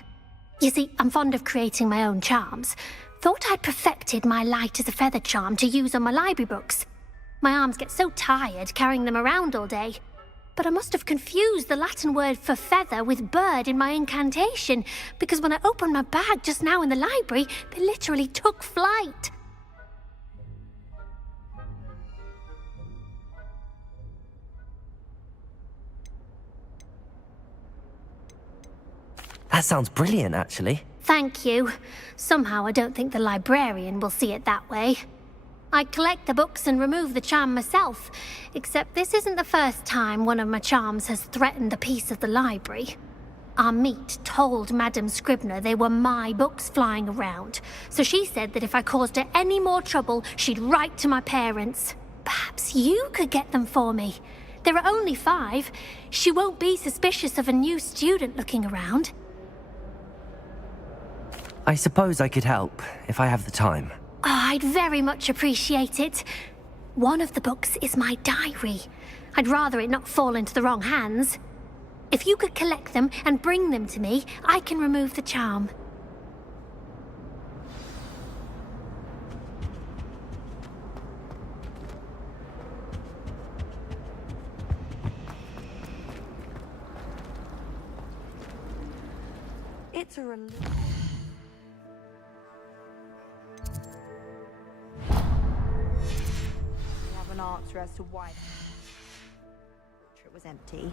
You see, I'm fond of creating my own charms. Thought I'd perfected my light as a feather charm to use on my library books. My arms get so tired carrying them around all day. But I must have confused the Latin word for feather with bird in my incantation, because when I opened my bag just now in the library, they literally took flight. That sounds brilliant, actually. Thank you. Somehow I don't think the librarian will see it that way. I collect the books and remove the charm myself, except this isn't the first time one of my charms has threatened the peace of the library. Our meet told Madame Scribner they were my books flying around, so she said that if I caused her any more trouble, she'd write to my parents. Perhaps you could get them for me. There are only 5. She won't be suspicious of a new student looking around. I suppose I could help, if I have the time. Oh, I'd very much appreciate it. One of the books is my diary. I'd rather it not fall into the wrong hands. If you could collect them and bring them to me, I can remove the charm. It's a relief. An answer as to why it was empty.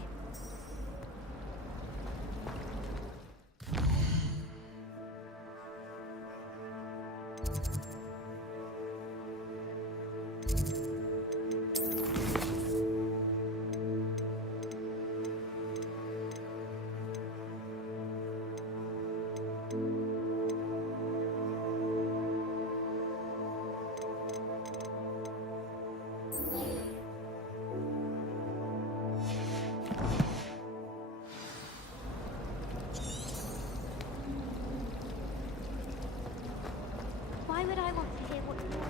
Why would I want to hear what you're doing?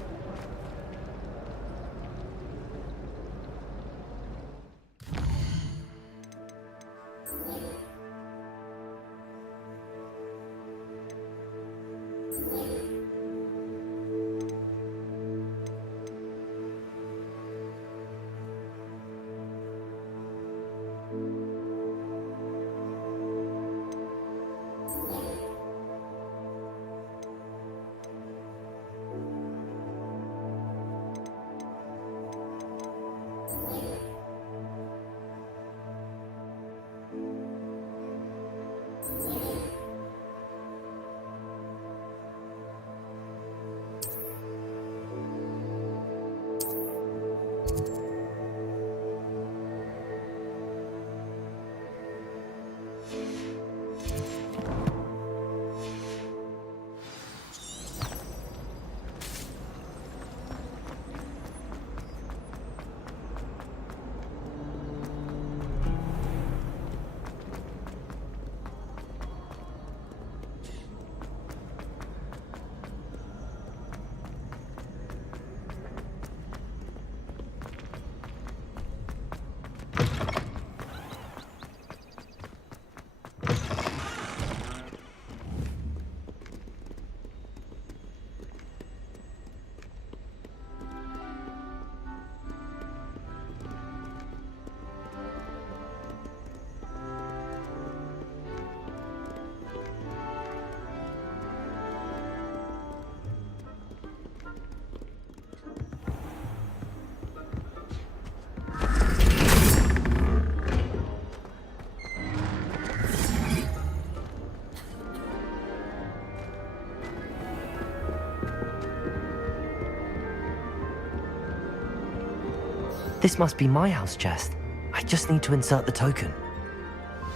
This must be my house chest. I just need to insert the token.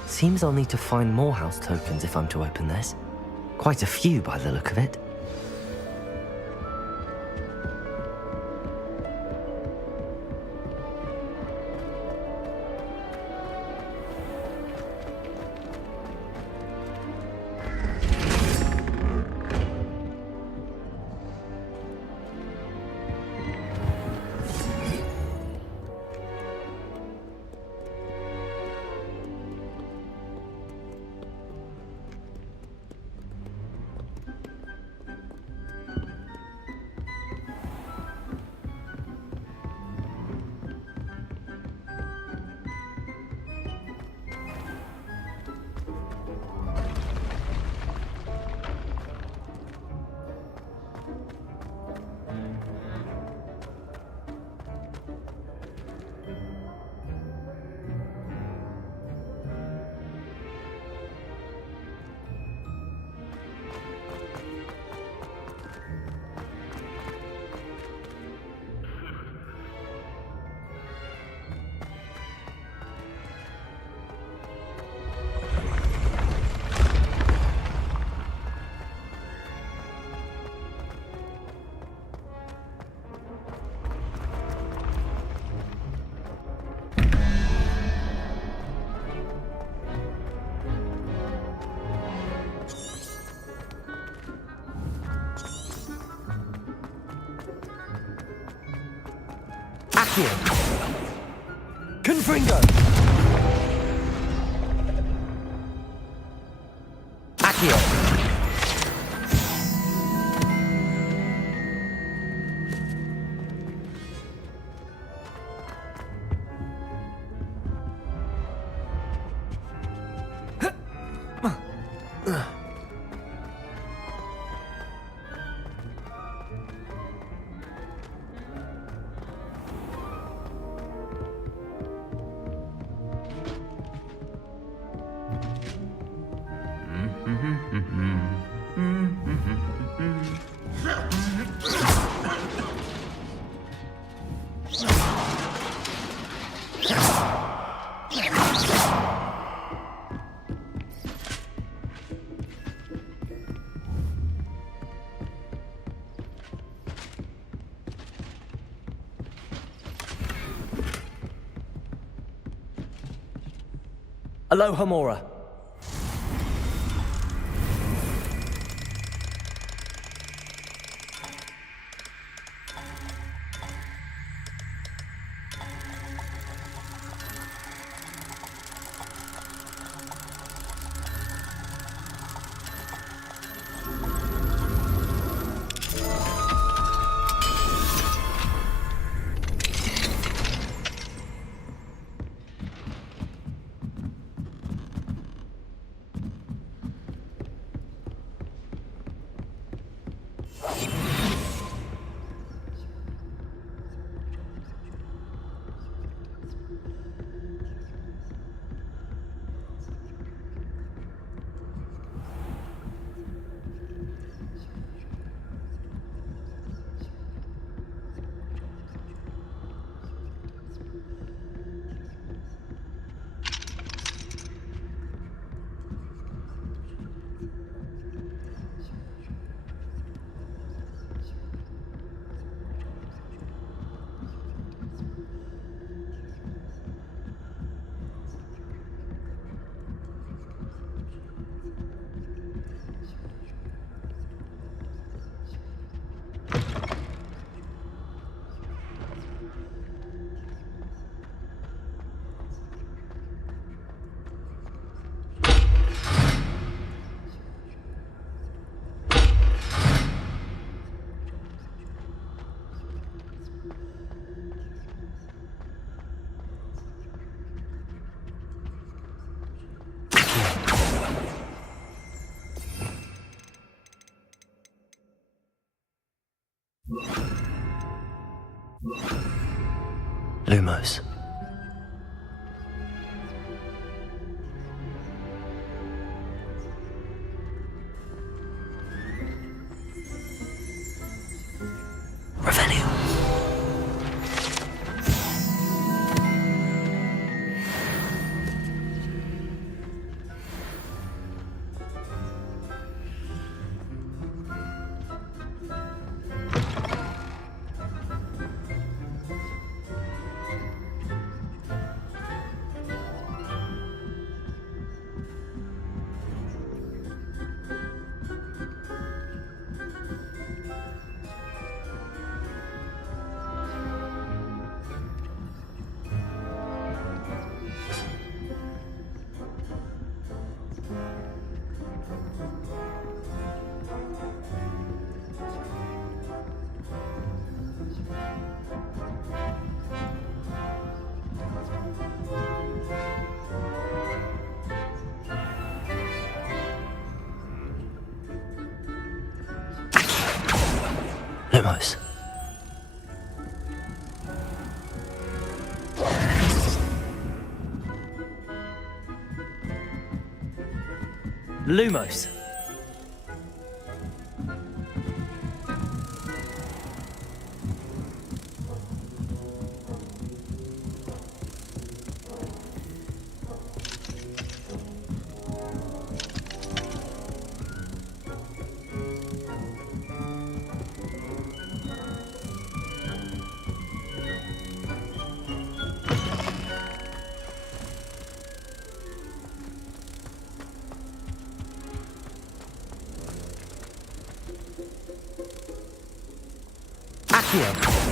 Seems I'll need to find more house tokens if I'm to open this. Quite a few by the look of it. Accio. Confringo. Accio. Aloha Mora. Lumos. Revenue. Lumos. Lumos. Accio.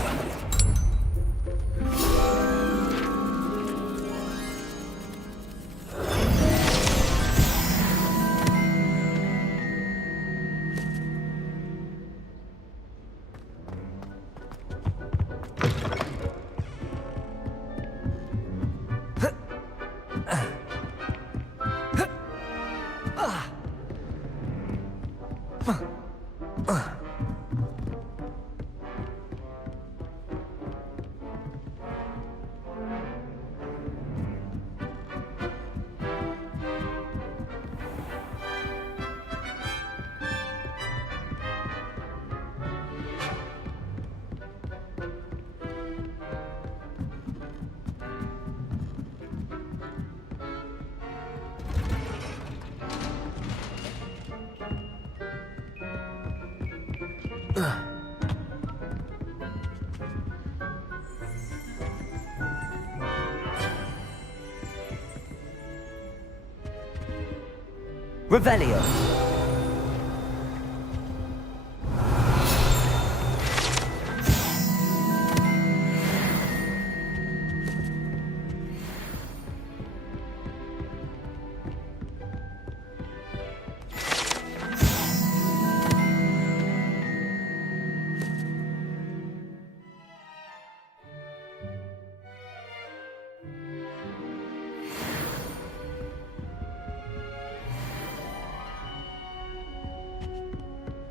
Revelio.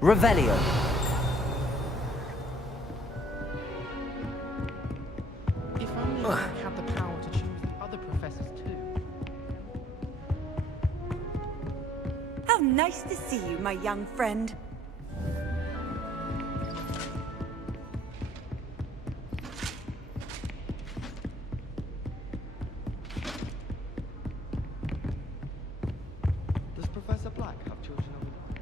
Revelio. If only I had the power to choose the other professors too. How nice to see you, my young friend. Does Professor Black have children of his own?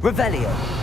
Revelio.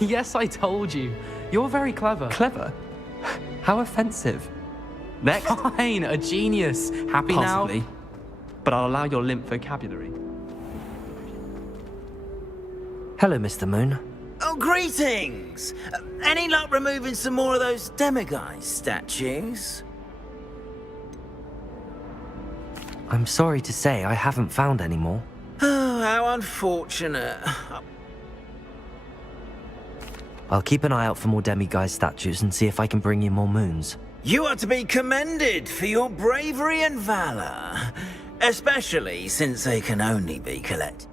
Yes, I told you. You're very clever. Clever? How offensive. Next. Fine, a genius. Happy Possibly. now? But I'll allow your limp vocabulary. Hello, Mr. Moon. Oh, greetings! Any luck removing some more of those demiguise statues? I'm sorry to say I haven't found any more. Oh, how unfortunate. I'll keep an eye out for more demiguise statues and see if I can bring you more moons. You are to be commended for your bravery and valor, especially since they can only be collected.